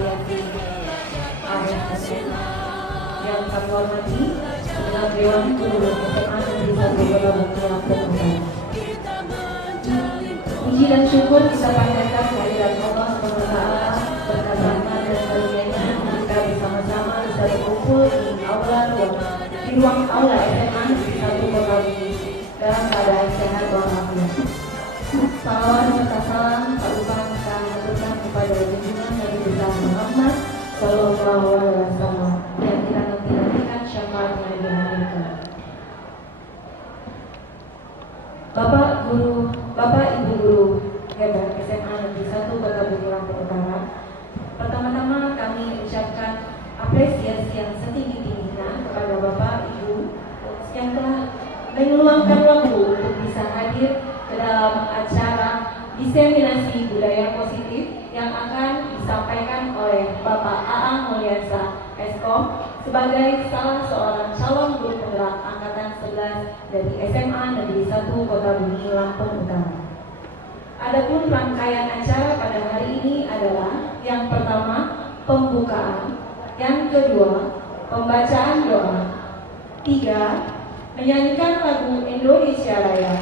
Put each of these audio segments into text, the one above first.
Supriyati ASN yang kami hormati dengan Dewan Guru SMA Negeri 1 Kota Bumi Lampung Utara. Puji dan syukur kita panjatkan kehadirat Allah SWT berkat rahmat dan karunia-Nya kita bersama-sama bisa berkumpul di ruang aula SMA Negeri 1 Kota Bumi dalam keadaan sehat walafiat. Salawat serta salam tak lupa kita haturkan kepada junjungan Nabi besar Muhammad Sallallahu Alaihi Wasallam yang kita nanti-nantikan syafaatnya di hari kiamat. Bapak Ibu guru hebat SMA Negeri 1 Kota Bumi Lampung Utara, pertama-tama kami ucapkan apresiasi yang setinggi-tingginya kepada Bapak Ibu yang telah meluangkan waktu untuk bisa hadir ke dalam acara diseminasi budaya positif yang akan disampaikan oleh Bapak Aang Mulyansa Eskom sebagai salah seorang calon guru penggerak angkatan 11 dari SMA Negeri 1 Kota Bumi Lampung Utara. Adapun rangkaian acara pada hari ini adalah yang pertama pembukaan, yang kedua pembacaan doa, tiga menyanyikan lagu Indonesia Raya,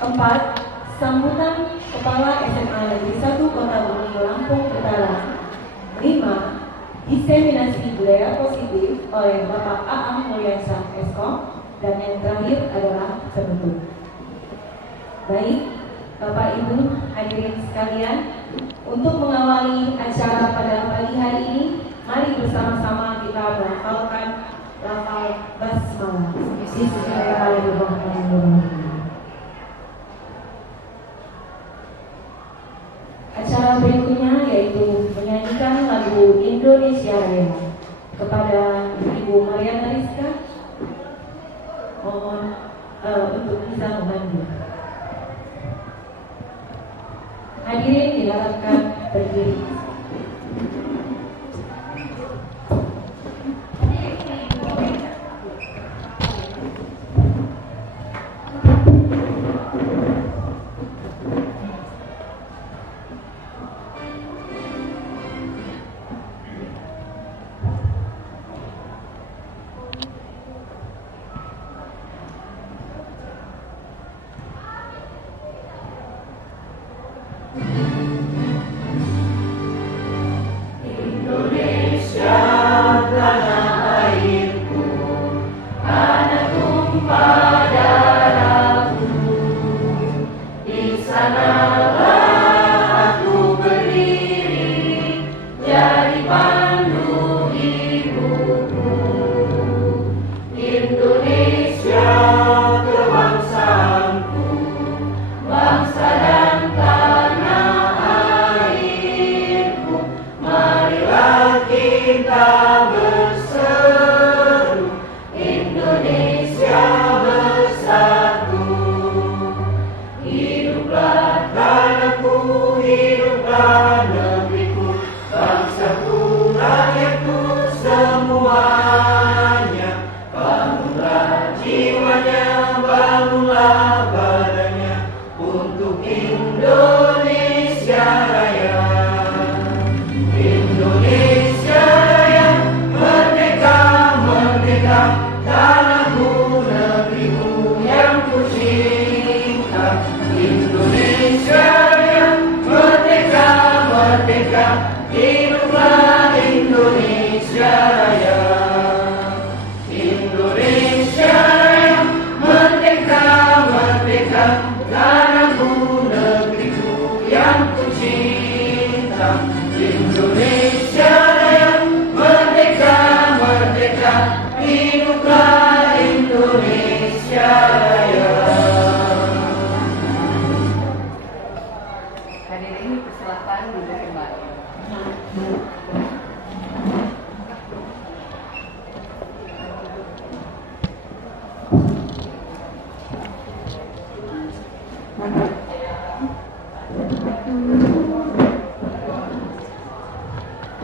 4. Sambutan Kepala SMA Negeri 1 Kota Bumi Lampung Utara, 5. Diseminasi budaya positif oleh Bapak Aang Mulyansa Eskom, dan yang terakhir adalah penutup. Baik, Bapak Ibu hadirin sekalian, untuk mengawali acara pada pagi hari ini, mari bersama-sama kita melafalkan lafal basmalah. Bismillahirrahmanirrahim. Acara berikutnya yaitu menyanyikan lagu Indonesia Raya. Kepada Ibu Mariana Rizka, mohon untuk bisa memandu. Hadirin diharapkan berdiri.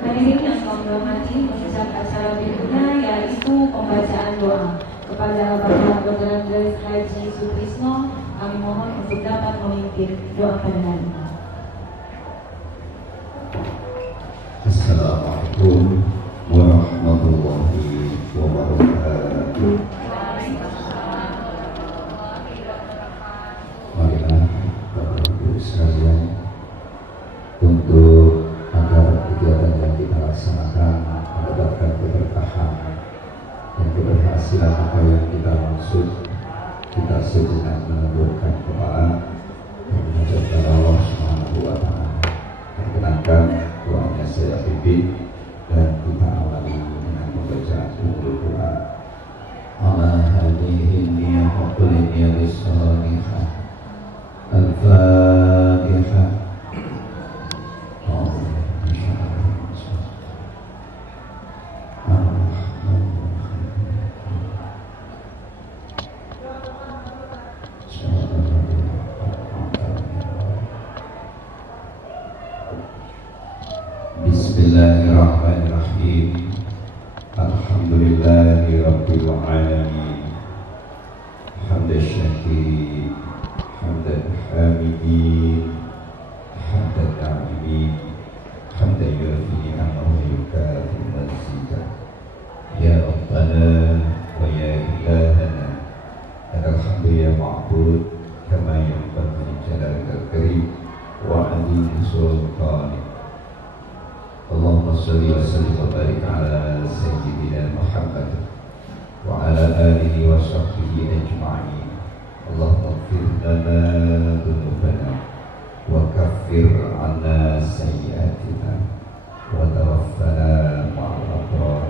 Hadirin yang kami hormati, menuju acara berikutnya yaitu pembacaan doa. Kepada Bapak Dr. Andes Haji Sutrisno, kami mohon untuk dapat memimpin doa pada hari ini. Assalamualaikum Assalamualaikum warahmatullahi wabarakatuh. Marilah Bapak Ibu sekalian, untuk agar kegiatan yang kita laksanakan mendapatkan keberkahan dan keberhasilan apa yang kita maksud, kita sejenak menundukkan kepala dan menghadap kepada Allah Subhanahu wa Ta'ala. Perkenankan doanya saya pimpin dan kita awali dengan membaca Al-Quran. Ala hadihi niyah wa kulli niyah salihah. Al-Fatihah. Bismillahirrahmanirrahim. Alhamdulillahi rabbil alamin. Hamdan syakir, hamdan hamidin, hamdan na'imin, hamdan yufi ni'amahu wa yukafi mazidah. Ya Rabbana wa ya ilahana, alhamdu ya ma'bud kama yanbaghi li jalalil karim wa 'azimi sultanik. Allahumma salli wa sallim wa barik ala sayyidina Muhammad wa ala alihi wa sahbihi ajma'in. Allahumma ighfir lana dhunubana wa kaffir 'anna sayyi'atina wa tawaffana ma'al abrar.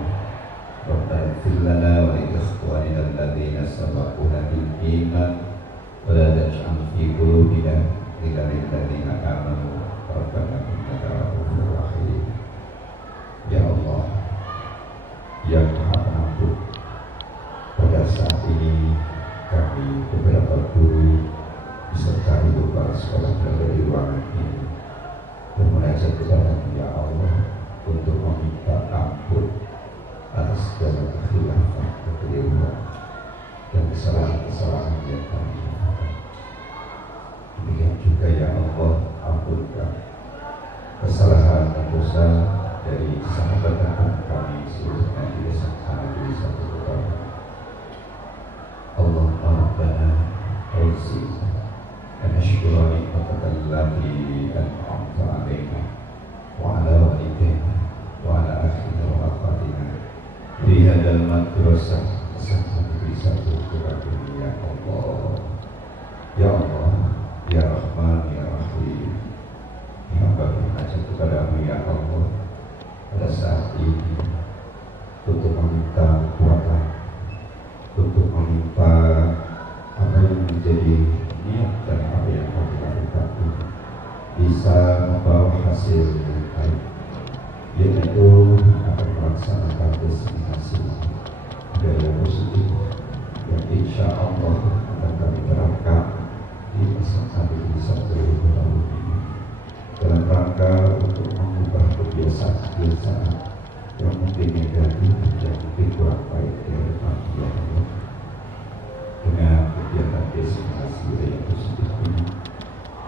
Rabbana ighfir lana wa li ikhwanina alladhina sabaquna bil iman wa la taj'al fi qulubina ghillan lil ladzina amanu rabbana innaka ra'ufur rahim. Ya Allah yang Maha Pengampun, pada saat ini kami beberapa guru beserta ibu kepala sekolah berada di ruangan ini bermunajat kepada Ya Allah untuk meminta ampun atas segala kekhilafan, kekeliruan dan kesalahan-kesalahan yang kami lakukan. Demikian juga Ya Allah, ampunkan kesalahan dan dosa dari sahabat dan kami seluruhnya di sana di satu kota. Allahumma rabbana awzina an nashkura ni'mataka allati an'amta 'alaina wa 'ala walidayna wa 'ala akhina wa aqatina fi hadzal madrasah sampai di satu kota. Ya Allah, Ya Allah, Ya Rahman, Ya Rahim, hamba berhajat kepadamu Ya Allah pada saat ini untuk meminta kekuatan, untuk meminta apa yang menjadi niat dan apa yang kami lakukan bisa membawa hasil yang baik, yaitu akan melaksanakan destinasi budaya positif yang insya Allah akan kami terapkan di masa kami satu tahun ini dalam rangka untuk mengubah kebiasaan-kebiasaan yang mungkin negatif, yang mungkin kurang baik di depan Ya Allah. Dengan kegiatan destinasi yang positif ini,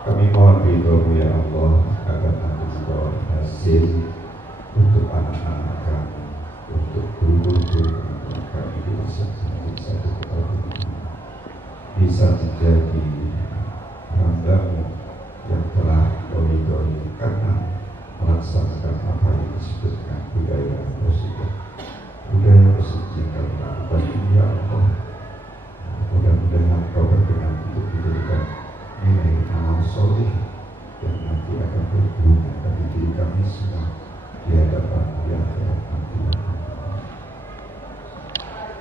kami mohon ridho Ya Allah agar nanti membawa hasil untuk anak-anak kami, untuk guru-guru kami di masa satu tahun ini bisa menjadi hamba-Mu yang telah doi karena melaksanakan apa yang disebutkan budaya positif. Budaya positif yang kami lakukan ini Ya Allah, mudah-mudahan Kau berkenan untuk diberikan nilai amal soleh yang nanti akan berguna bagi diri kami semua di hadapan di akhirat nanti.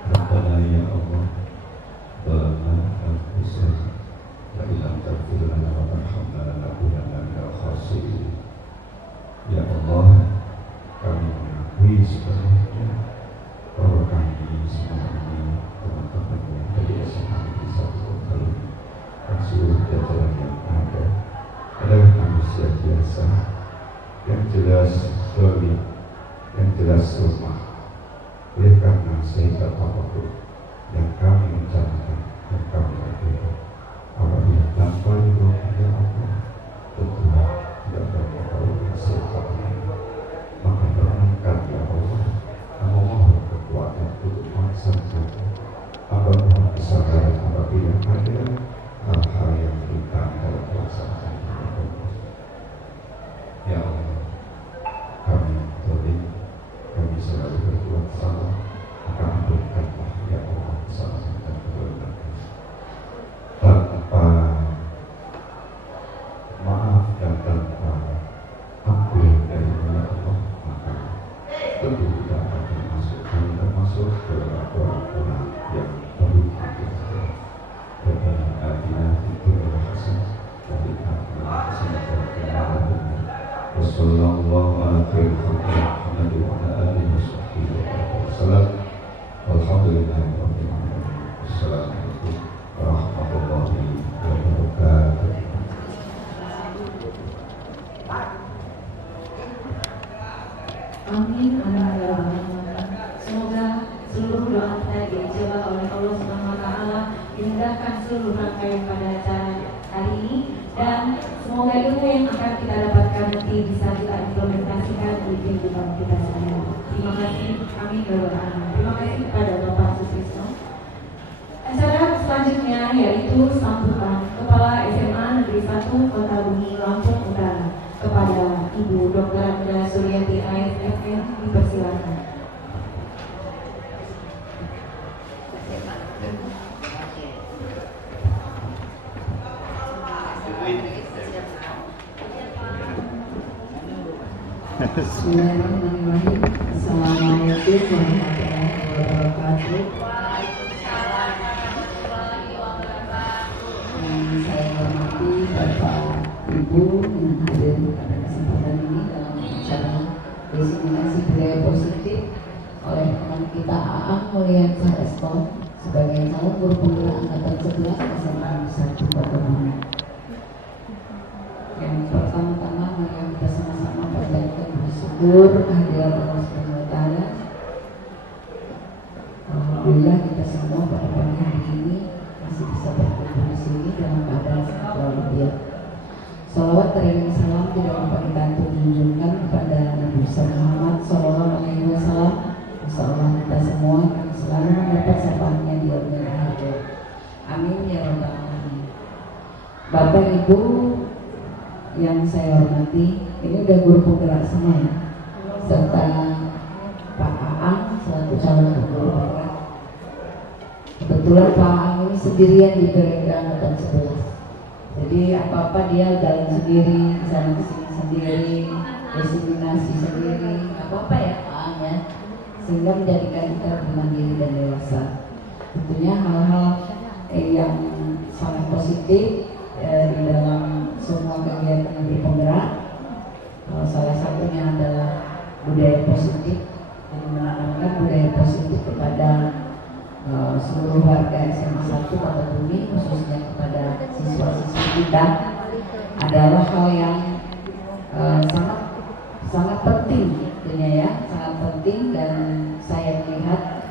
Rabbana Ya Allah, Rabbana al-Hussein wa ilam taghfir lana wa tarhamna lanakunanna minal khasirin. Ya Allah, kami mengakui sebenarnya bahwa kami semua ini teman-teman yang dari SMA di satu tahun dan seluruh jajaran yang ada adalah manusia biasa yang jelas solid, yang jelas lemah. Oleh karena sehingga apapun yang kami rencanakan dan kami lakukan, apabila tanpa ridho Ya Allah, tentu tidak dapat mengetahui hasil kami. Maka berangkat Ya sallallahu ala khairil khalqi Muhammad wa ala alihi wa sahbihi wasallam. Walhamdulillahi rabbil alamin. Assalamualaikum warahmatullahi wabarakatuh. Amin, amin, ya Rabbal alamin. Semoga seluruh doa kita diijabah oleh Allah Subhanahu wa taala, dimudahkan seluruh rangkaian pada acara hari ini, dan semoga ilmu yang akan kita dapatkan nanti bisa kita implementasikan di kehidupan kita sehari-hari. Terima kasih, amin, ya Rabbal alamin. Terima kasih kepada Bapak Sutrisno. Acara selanjutnya yaitu sambutan Kepala SMA Negeri 1 Kota Bumi Lampung Utara kepada Ibu Dr. Anda Suryati AFFM, dipersilakan. Bismillahirrahmanirrahim. Assalamualaikum warahmatullahi wabarakatuh. Yang saya hormati Bapak Ibu yang hadir pada kesempatan ini dalam acara desiminasi budaya positif oleh teman kita Aang Mulyan Saesto sebagai calon guru penggerak angkatan 11 SMA 1 Kota Bumi. Yang pertama-tama mari kita sama-sama panjatkan bersyukur kehadirat Allah Subhanahu wa taala. Alhamdulillah kita semua pada pagi hari ini masih bisa berkumpul di sini dalam keadaan sangat walafiat. Salawat dan salam tidak lupa kita tunjukkan kepada Nabi Muhammad Sallallahu Alaihi Wasallam. Insyaallah kita semua akan selalu mendapat syafaatnya di yaumil akhir. Amin ya rabbal alamin. Bapak Ibu yang saya hormati, ini udah guru penggerak semua ya, serta Pak Aang selaku calon guru penggerak. Kebetulan Pak Aang ini sendirian di periode angkatan 11. Jadi apa-apa dia jalan sendiri, jalan kesini sendiri, desiminasi sendiri, apa-apa ya Pak Aang ya, sehingga menjadikan kita lebih mandiri dan dewasa. Tentunya hal-hal yang sangat positif di dalam semua kegiatan yang penggerak. Salah satunya adalah budaya positif, jadi menanamkan budaya positif kepada seluruh warga SMA 1 Kota Bumi, khususnya kepada siswa-siswi kita, adalah hal yang sangat penting tentunya ya, sangat penting. Dan saya melihat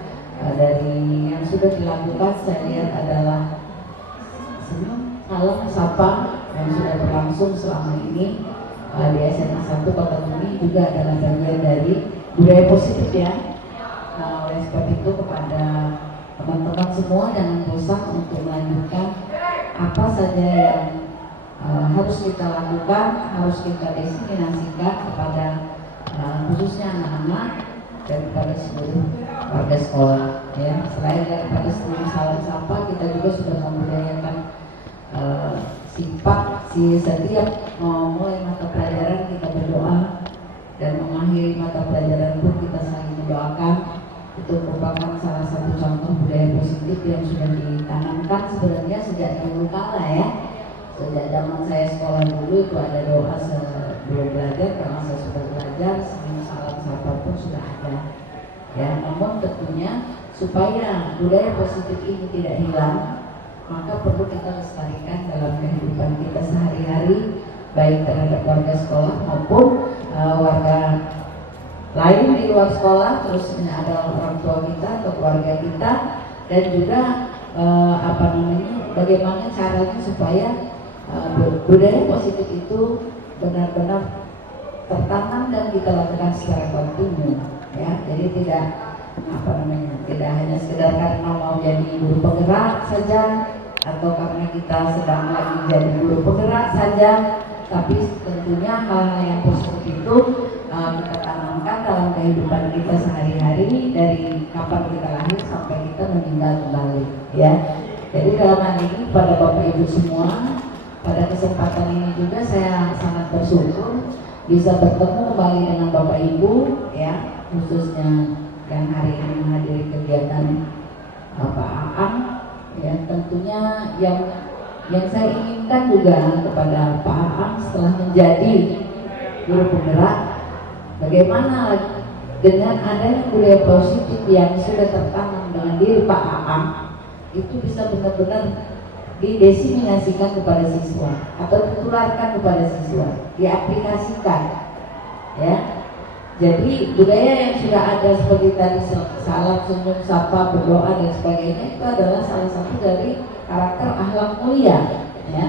dari yang sudah dilakukan, saya lihat adalah salam sapa yang sudah berlangsung selama ini di SMA 1 Kota Bumi juga adalah bagian dari budaya positif ya. Oleh sebab itu kepada teman-teman semua jangan bosan untuk melanjutkan apa saja yang harus kita lakukan, harus kita desiminasikan kepada khususnya anak-anak dan kepada seluruh warga sekolah ya. Selain daripada seluruh salam sapa, kita juga sudah membudayakan setiap mulai mata pelajaran kita berdoa, dan mengakhiri mata pelajaran pun kita saling mendoakan. Itu merupakan salah satu contoh budaya positif yang sudah ditanamkan sebenarnya sejak dulu kala ya. Sejak zaman saya sekolah dulu itu ada doa sebelum belajar, karena saya sudah belajar, sebelum salam sapa pun sudah ada ya. Namun tentunya supaya budaya positif ini tidak hilang, maka perlu kita lestarikan dalam kehidupan kita sehari-hari, baik terhadap warga sekolah maupun warga lain di luar sekolah, terus ada orang tua kita atau keluarga kita, dan juga bagaimana caranya supaya budaya positif itu benar-benar tertanam dan kita lakukan secara kontinu ya. Jadi tidak hanya sekedar karena mau jadi guru penggerak saja, atau karena kita sedang lagi jadi guru penggerak saja, tapi tentunya hal-hal yang positif itu kita tanamkan dalam kehidupan kita sehari-hari, dari kapan kita lahir sampai kita meninggal kembali ya. Jadi dalam hal ini pada Bapak Ibu semua, pada kesempatan ini juga saya sangat bersyukur bisa bertemu kembali dengan Bapak Ibu ya, khususnya yang hari ini menghadiri kegiatan Pak Aang ya. Tentunya yang saya inginkan juga kepada Pak Aang setelah menjadi guru penggerak. Bagaimana dengan adanya budaya positif yang sudah tertanam dengan diri Pak Aang, itu bisa benar-benar didesimasikan kepada siswa atau ditularkan kepada siswa, diaplikasikan, ya. Jadi budaya yang sudah ada seperti tadi salam, senyum, sapa, berdoa dan sebagainya itu adalah salah satu dari karakter akhlak mulia, ya.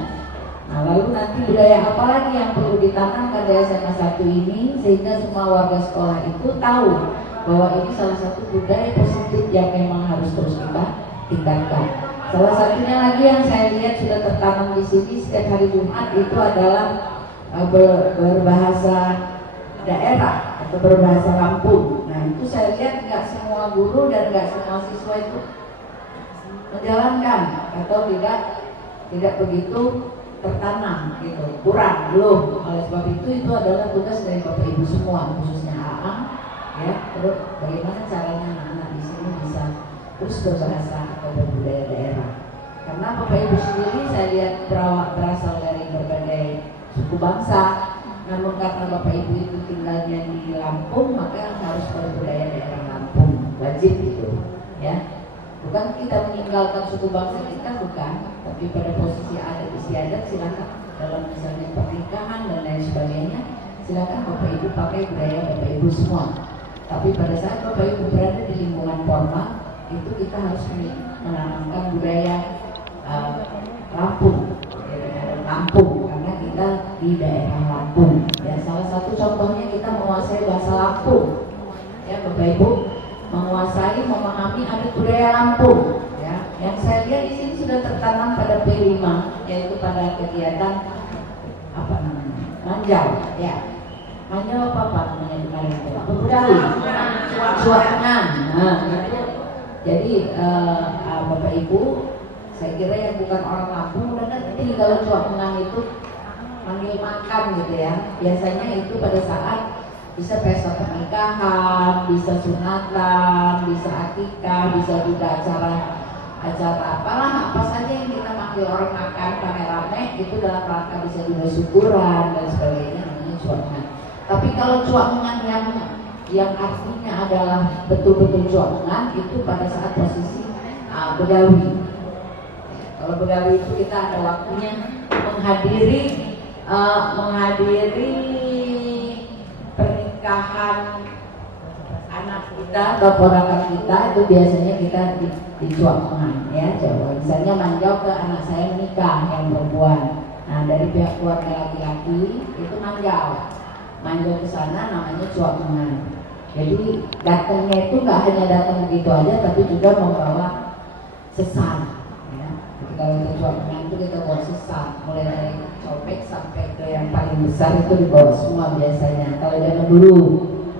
Nah, lalu nanti budaya apa lagi yang perlu ditanamkan dari SMA 1 ini sehingga semua warga sekolah itu tahu bahwa ini salah satu budaya positif yang memang harus terus kita tingkatkan. Salah satunya lagi yang saya lihat sudah tertanam di sini setiap hari Jumat itu adalah berbahasa daerah atau berbahasa Lampung. Nah, itu saya lihat nggak semua guru dan nggak semua siswa itu menjalankan atau tidak begitu tertanam gitu, kurang, belum. Oleh sebab itu adalah tugas dari Bapak Ibu semua, khususnya Aang, ya. Terus bagaimana caranya anak-anak di sini bisa terus berbahasa atau berbudaya daerah. Karena Bapak Ibu sendiri saya lihat berasal dari berbagai suku bangsa, namun karena Bapak Ibu itu tinggalnya di Lampung, maka harus berbudaya daerah Lampung, wajib itu, ya. Bukan kita meninggalkan suku bangsa kita, bukan, tapi pada posisi adat istiadat silakan dalam misalnya pernikahan dan lain sebagainya, silakan Bapak Ibu pakai budaya Bapak Ibu semua. Tapi pada saat Bapak Ibu berada di lingkungan formal, itu kita harus menanamkan budaya Lampung, Lampung, karena kita di daerah Lampung. Ya, salah satu contohnya kita menguasai bahasa Lampung, ya Bapak Ibu. Menguasai, memahami adat budaya Lampung, ya. Yang saya lihat di sini sudah tertanam pada P5, yaitu pada kegiatan apa namanya, manjau, ya. Manjau apa namanya kemarin? Berbudaya, cuakan. Nah, itu. Jadi Bapak Ibu, saya kira yang bukan orang Lampung udah ngerti kalau cuakan itu manggil makan gitu ya. Biasanya itu pada saat bisa pesta pernikahan, bisa sunatan, bisa akikah, bisa juga acara apalah, apa saja yang kita manggil orang makan rame-rame itu dalam rangka bisa juga syukuran dan sebagainya, namanya cuakan. Tapi kalau cuakan yang artinya adalah betul-betul cuakan itu pada saat posisi begawi. Kalau begawi itu kita ada waktunya menghadiri pernikahan anak kita atau ponakan kita, itu biasanya kita di cuakan, ya. Coba misalnya manjau ke anak saya menikah yang perempuan. Nah, dari pihak keluarga laki-laki itu manjau ke sana namanya cuakan. Jadi datangnya itu nggak hanya datang begitu aja, tapi juga membawa sesan, ya. Jadi kalau kita cuakan itu kita bawa sesan, mulai dari copek sampai ke yang paling besar itu dibawa semua biasanya. Kalau zaman dulu,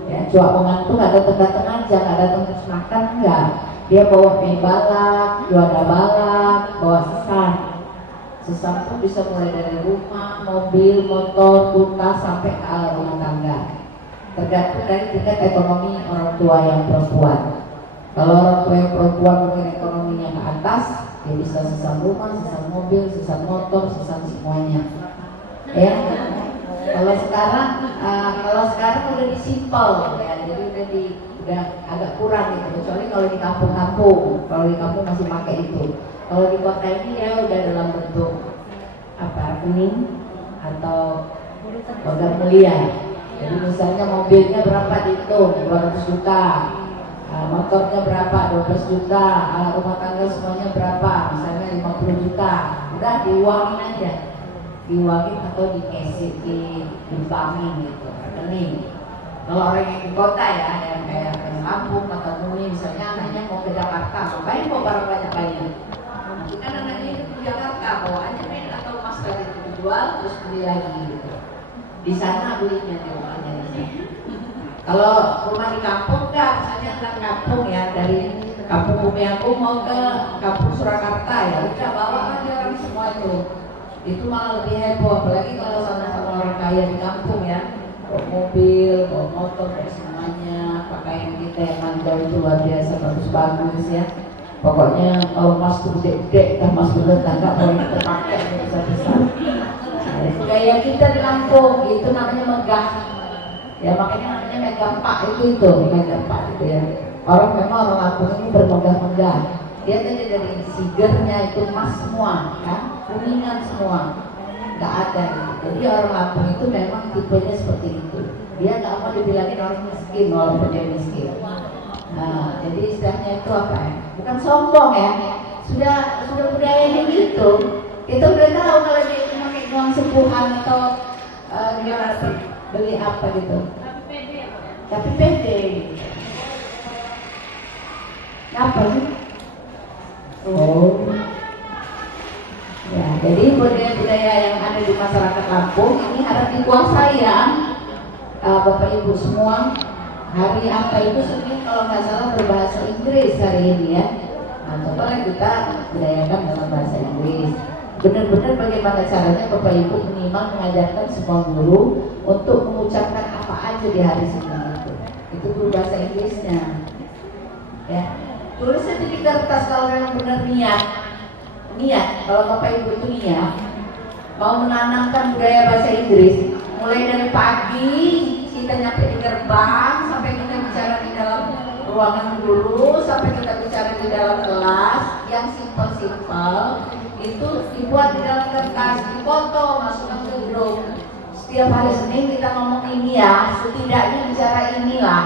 ya, cuakan itu nggak datang aja, nggak datang terus makan, enggak. Dia bawa mie balak, juada balak, bawa sesan. Sesan pun bisa mulai dari rumah, mobil, motor, tuntas sampai ke alat rumah tangga. Tergantung dari tingkat ekonomi orang tua yang perempuan. Kalau orang tua yang perempuan mungkin ekonominya ke atas, dia bisa sesan rumah, sesan mobil, sesan motor, sesan semuanya. Ya. Kalau sekarang udah disimpel, ya. Jadi udah agak kurang gitu. Kecuali kalau di kampung-kampung, kalau di kampung masih pakai itu. Kalau di kota ini ya udah dalam bentuk rekening atau logam mulia. Jadi misalnya mobilnya berapa dihitung, 200 juta, motornya berapa, 12 juta, alat rumah tangga semuanya berapa, misalnya 50 juta, udah diuangin aja, diuangin atau dibankin gitu, rekening. Kalau orang yang di kota ya, yang kayak Lampung atau Muni misalnya anaknya mau ke Jakarta, ngapain mau barang banyak-banyak? Nanti kan anaknya itu ke Jakarta, bawaannya main atau mas tadi itu dijual terus beli lagi gitu. Di sana belinya di rumahnya di sana. Kalau rumah di kampung enggak, misalnya anak kampung ya, dari kampung Bumi aku mau ke kampung Surakarta ya, udah bawa aja orang semua itu. Itu malah lebih heboh, apalagi kalau sama-sama orang kaya di kampung ya. Bawa mobil, bawa motor, bawa semuanya, pakaian kita yang manjau itu luar biasa bagus-bagus ya. Pokoknya kalau mas tuh gede-gede, kan mas bener enggak boleh kita pakai yang besar-besar. Nah, budaya kita di Lampung itu namanya megah. Ya makanya namanya megah itu megah itu ya. Orang memang orang Lampung ini bermegah-megah. Dia tadi dari sigernya itu emas semua, kan? Kuningan semua, nggak ada. Jadi orang Lampung itu memang tipenya seperti itu. Dia nggak mau dibilangin orang miskin walaupun dia miskin. Nah, jadi istilahnya itu apa ya? Bukan sombong ya. Sudah budayanya gitu. Kita udah tahu kalau dia itu pakai uang sepuhan atau gimana sih beli apa gitu. Tapi pede. Apa sih? Oh, ya. Jadi budaya-budaya yang ada di masyarakat Lampung ini harus dikuasai ya, Bapak Ibu semua. Hari apa itu Senin kalau nggak salah berbahasa Inggris hari ini ya. Nah, coba kita budayakan dalam bahasa Inggris. Benar-benar bagaimana caranya Bapak Ibu minimal mengajarkan semua guru untuk mengucapkan apa aja di hari Senin itu berbahasa Inggrisnya. Ya, tulis aja di kertas kalau memang benar niat. Kalau Bapak Ibu itu niat mau menanamkan budaya bahasa Inggris, mulai dari pagi kita nyampe di gerbang sampai kita bicara di dalam ruangan guru, sampai kita bicara di dalam kelas yang simpel-simpel itu dibuat di dalam kertas, dipoto, masukkan ke grup. Setiap hari Senin kita ngomong ini ya, setidaknya bicara inilah.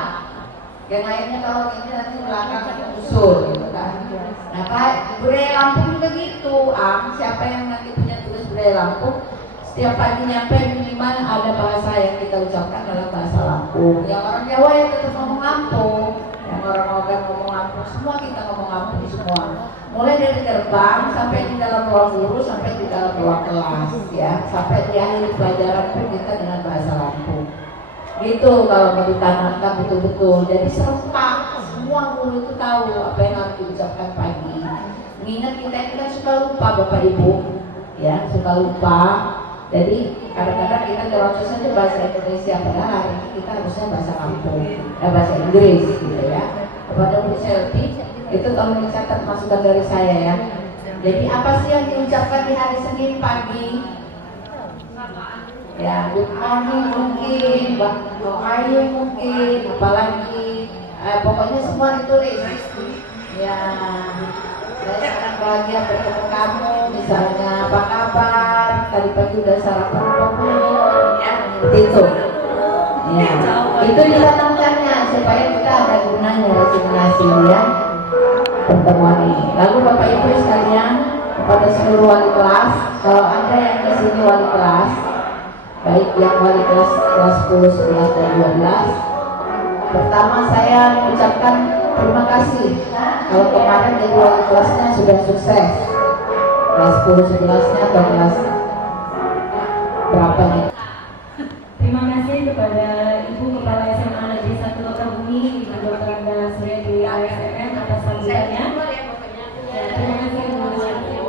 Yang lainnya kalau ini nanti belakang usul gitu kan. Nah, kayak budaya Lampung juga gitu. Siapa yang nanti punya tugas budaya Lampung, setiap pagi nyampe minimal ada bahasa yang kita ucapkan dalam bahasa Lampung. Yang orang Jawa ya tetap ngomong Lampung, yang orang Ogan ngomong Lampung, semua kita ngomong Lampung semua. Mulai dari gerbang sampai di dalam ruang guru sampai di dalam ruang kelas ya, sampai di akhir pelajaran pun kita dengan bahasa Lampung. Gitu kalau mau ditanamkan betul-betul. Jadi serempak semua guru itu tahu apa yang harus diucapkan pagi. Mengingat kita itu kan suka lupa Bapak Ibu, ya suka lupa. Jadi kadang-kadang kita terus saja bahasa Indonesia, padahal hari ini kita harusnya bahasa Lampung, bahasa Inggris gitu ya. Kepada Bu Selvi itu tolong dicatat masukan dari saya ya. Jadi apa sih yang diucapkan di hari Senin pagi? Ya, good morning mungkin, doayu mungkin, apalagi pokoknya semua ditulis. Ya, saya sangat bahagia bertemu kamu, misalnya apa kabar, tadi pagi udah sarapan belum? Ya, seperti itu. Ya, itu ditanamkannya supaya kita ada gunanya resignasi ya pertemuan ini. Lalu Bapak Ibu sekalian, kepada seluruh wali kelas, kalau ada yang di sini wali kelas, baik yang wali kelas 10, 11, dan 12. Pertama saya mengucapkan terima kasih. Kalau kemarin dari wali kelasnya sudah sukses, kelas 10, 11-nya atau kelas berapa nih? Terima kasih kepada Ibu Kepala SMA Negeri 1 Lokabumi, Ibu Dr. Anda Surya di ASN atas sambutannya. Terima kasih Bu.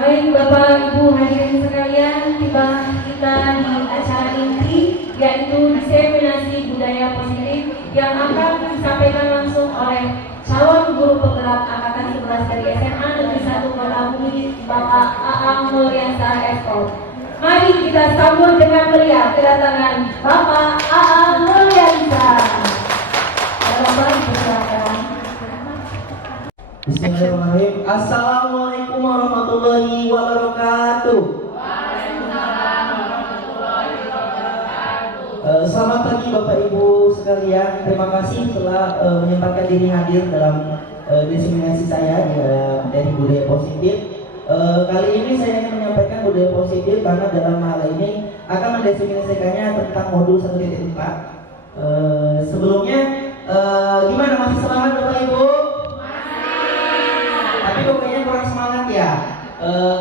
Baik Bapak Ibu hadirin sekalian, tiba kita di acara inti yaitu diseminasi budaya positif yang akan disampaikan langsung oleh calon guru penggerak angkatan 11 dari SMA Negeri 1 Lokabumi, Bapak Aang Mulyasa Eko. Mari kita sambut dengan meriah kedatangan Bapak Aang Mulyasa. Bapak silakan. Bismillahirrahmanirrahim. Assalamualaikum warahmatullahi wabarakatuh. Selamat pagi Bapak Ibu sekalian. Terima kasih telah menyempatkan diri hadir dalam diseminasi saya dari budaya positif. Kali ini saya ingin menyampaikan budaya positif karena dalam hal ini akan mendefinisikannya tentang modul 1.4. Sebelumnya gimana, masih semangat Bapak Ibu? Tapi kok kayaknya kurang semangat ya.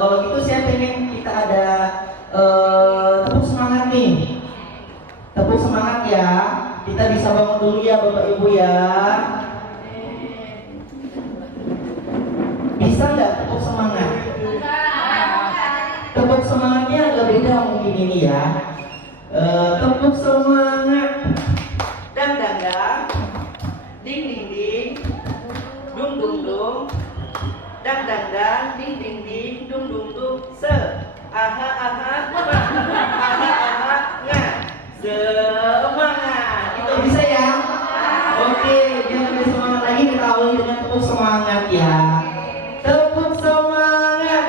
Kalau gitu saya pengen kita ada tepuk semangat nih. Tepuk semangat ya. Kita bisa bangun dulu ya Bapak Ibu ya. Bisa nggak tepuk semangat? Tepuk semangatnya agak beda mungkin ini ya. Tepuk semangat. Dan ding ding ding. dung dung, dang dang dang, ding ding ding, dung dung dung, se, aha aha, aha aha, nga, semangat. Itu bisa ya? Oke, biar lebih semangat lagi kita awali dengan tepuk semangat ya. Tepuk semangat.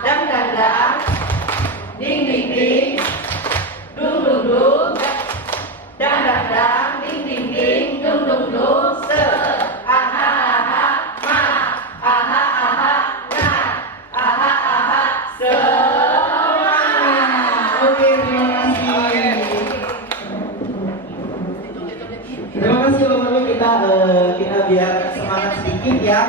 Dang dang dang, ding ding ding, dung dung dung, dang dang dang, ding ding ding, dung dung dung, se, aha aha, ma, aha aha, nga, aha aha, semangat. Oke, terima kasih. Terima kasih Bapak-Ibu, kita biar semangat sedikit ya.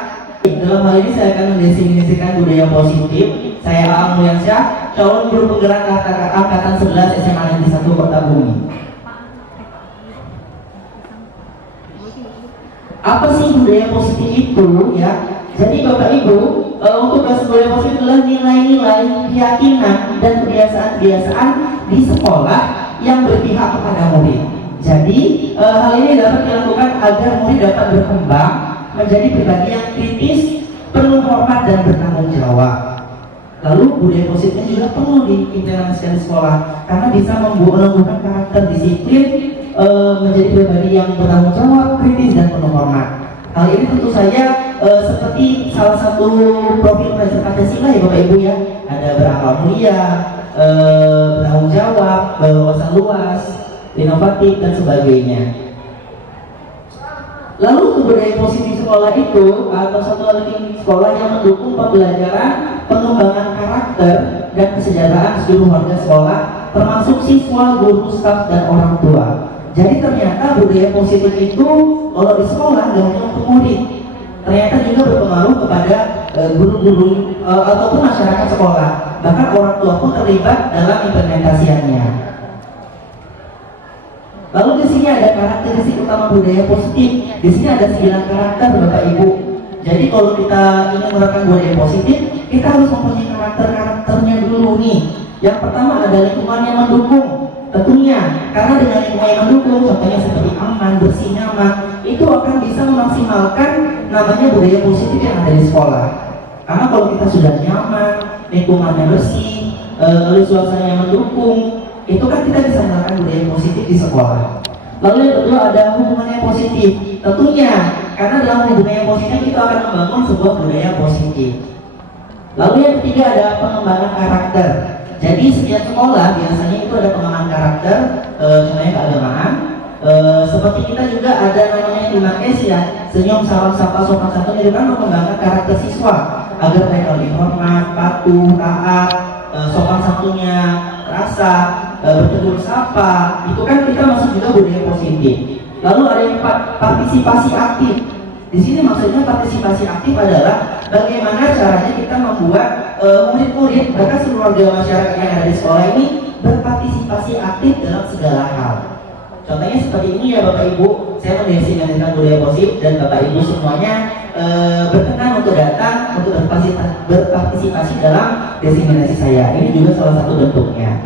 Dalam hal ini saya akan mendefinisikan budaya positif. Saya Aang Mulyansyah, calon guru penggerak angkatan 11 SMA Negeri 1 Kota Bumi. Apa sih budaya positif itu ya? Jadi Bapak Ibu, untuk bahas budaya positif adalah nilai-nilai, keyakinan dan kebiasaan-kebiasaan di sekolah yang berpihak kepada murid. Jadi hal ini dapat dilakukan agar murid dapat berkembang menjadi pribadi yang kritis, penuh hormat dan bertanggung jawab. Lalu budaya positifnya juga perlu diimplementasikan di sekolah karena bisa menumbuhkan karakter disiplin, menjadi pribadi yang bertanggung jawab, kritis dan penuh hormat. Hal ini tentu saja seperti salah satu profil pelajar Pancasila ya Bapak Ibu ya. Ada berakal mulia, bertanggung jawab, berwawasan luas, inovatif dan sebagainya. Lalu budaya positif sekolah itu atau satu lagi sekolah yang mendukung pembelajaran, pengembangan karakter dan kesejahteraan seluruh warga sekolah, termasuk siswa, guru, staf dan orang tua. Jadi ternyata budaya positif itu kalau di sekolah nggak hanya untuk murid, ternyata juga berpengaruh kepada guru-guru ataupun masyarakat sekolah. Bahkan orang tua pun terlibat dalam implementasiannya. Lalu di sini ada karakteristik utama budaya positif. Di sini ada 9 karakter Bapak Ibu. Jadi kalau kita ingin menerapkan budaya positif, kita harus mempunyai karakternya dulu nih. Yang pertama ada lingkungan yang mendukung. Tentunya karena dengan lingkungan yang mendukung, contohnya seperti aman, bersih, nyaman, itu akan bisa memaksimalkan namanya budaya positif yang ada di sekolah. Karena kalau kita sudah nyaman, lingkungannya bersih, lalu suasananya mendukung, itu kan kita bisa menerapkan budaya positif di sekolah. Lalu yang kedua ada hubungan yang positif. Tentunya karena dalam hubungan yang positif kita akan membangun sebuah budaya positif. Lalu yang ketiga ada pengembangan karakter. Jadi setiap sekolah biasanya itu ada pengembangan karakter, contohnya keagamaan. Seperti kita juga ada namanya 5S ya, senyum, salam, sapa, sopan santun, itu kan mengembangkan karakter siswa agar mereka lebih hormat, patuh, taat, sopan santunnya terasa, bertegur sapa. Itu kan kita masuk juga budaya positif. Lalu ada yang partisipasi aktif. Di sini maksudnya partisipasi aktif adalah bagaimana caranya kita membuat murid-murid bahkan seluruh warga masyarakat yang ada di sekolah ini berpartisipasi aktif dalam segala hal. Contohnya seperti ini ya Bapak Ibu, saya mendefinisikan budaya positif dan Bapak Ibu semuanya berkenan untuk datang untuk berpartisipasi dalam diseminasi saya. Ini juga salah satu bentuknya.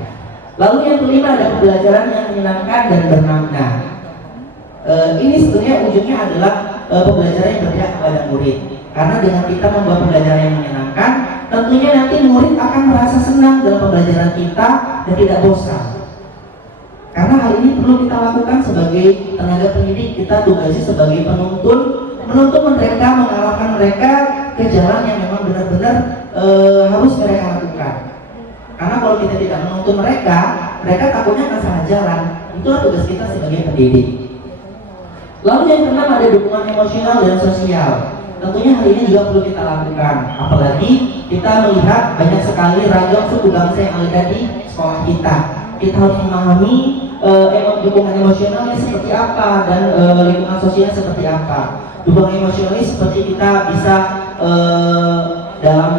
Lalu yang kelima ada pembelajaran yang menyenangkan dan bermakna. Ini sebenarnya ujungnya adalah pembelajaran yang berpihak kepada murid. Karena dengan kita membuat pembelajaran yang menyenangkan, tentunya nanti murid akan merasa senang dalam pembelajaran kita dan tidak bosan. Karena hal ini perlu kita lakukan sebagai tenaga pendidik. Kita tugasnya sebagai penuntun, menuntun mereka, mengarahkan mereka ke jalan yang memang benar-benar harus mereka lakukan. Karena kalau kita tidak menuntun mereka takutnya akan salah jalan. Itulah tugas kita sebagai pendidik. Lalu yang keenam ada dukungan emosional dan sosial. Tentunya hal ini juga perlu kita lakukan. Apalagi kita melihat banyak sekali ragam suku bangsa yang ada di sekolah kita. Kita harus memahami dukungan emosionalnya seperti apa dan lingkungan sosialnya seperti apa. Dukungan emosionalnya seperti kita bisa dalam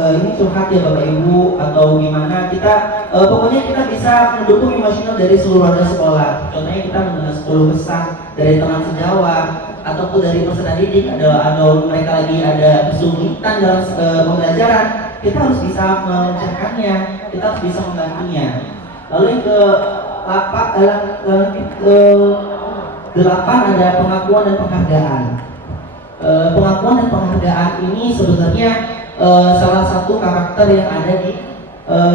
ini curhat ya Bapak Ibu atau gimana kita pokoknya kita bisa mendukung emosional dari seluruh warga sekolah. Contohnya kita mendengar 10 pesan dari teman sejawat ataupun dari peserta didik, atau mereka lagi ada kesulitan dalam pembelajaran, kita harus bisa mencerahkannya, kita harus bisa membantunya. Lalu yang ke 8 ada pengakuan dan penghargaan. pengakuan dan penghargaan ini sebenarnya salah satu karakter yang ada di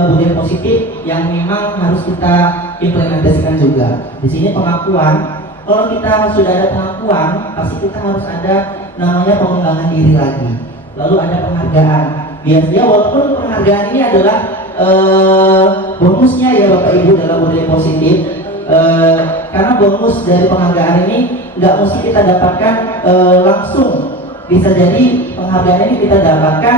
budaya positif yang memang harus kita implementasikan juga. Di sini pengakuan, kalau kita sudah ada pengakuan, pasti kita harus ada namanya pengembangan diri lagi. Lalu ada penghargaan. Biasanya walaupun penghargaan ini adalah bonusnya ya Bapak Ibu dalam budaya positif, karena bonus dari penghargaan ini nggak mesti kita dapatkan langsung. Bisa jadi penghargaan ini kita dapatkan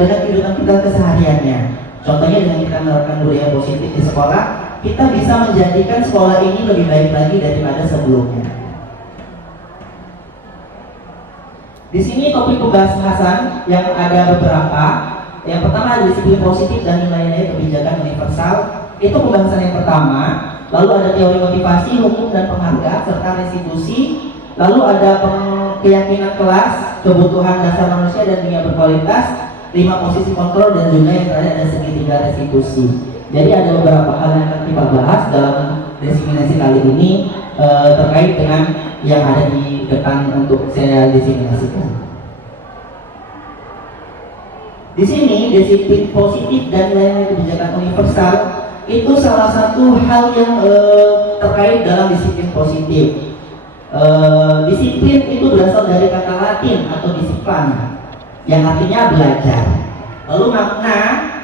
dengan kehidupan kita kesehariannya. Contohnya dengan kita menerapkan budaya positif di sekolah, kita bisa menjadikan sekolah ini lebih baik lagi daripada sebelumnya. Di sini topik pembahasan yang ada beberapa. Yang pertama disiplin positif dan nilai-nilai kebijakan universal. Itu pembahasan yang pertama. Lalu ada teori motivasi, hukum dan penghargaan serta restitusi. Lalu ada keyakinan kelas, kebutuhan dasar manusia dan dunia berkualitas, 5 posisi kontrol, dan juga yang terakhir ada segitiga restitusi. Jadi ada beberapa hal yang akan kita bahas dalam diseminasi kali ini terkait dengan yang ada di depan untuk saya diseminasikan. Di sini disiplin positif dan nilai kebijakan universal itu salah satu hal yang terkait dalam disiplin positif. Disiplin itu berasal dari kata Latin atau disiplina, yang artinya belajar. Lalu makna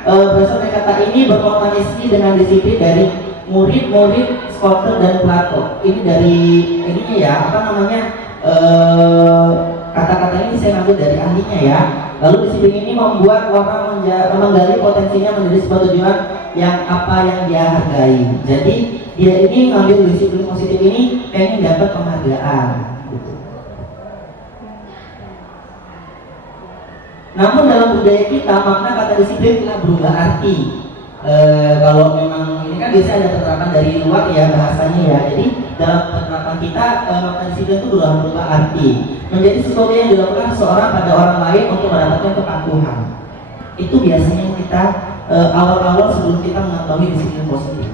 berasal dari kata ini berkonotasi dengan disiplin dari murid-murid Scotter dan Plato. Ini dari ininya ya, apa namanya, kata-kata ini saya ambil dari ahlinya ya. Lalu disiplin ini membuat orang menggali potensinya menjadi sebuah tujuan yang dia hargai. Jadi dia ini ngambil disiplin positif ini pengen dapat penghargaan gitu. Namun dalam budaya kita makna kata disiplin telah berubah arti. Kalau memang ini kan biasanya ada penerapan dari luar ya bahasanya ya. Jadi dalam penerapan kita makna disiplin itu berubah arti menjadi sesuatu yang dilakukan seorang pada orang lain untuk mendapatkan kepatuhan. Itu biasanya yang kita awal-awal sebelum kita mengetahui disiplin positif.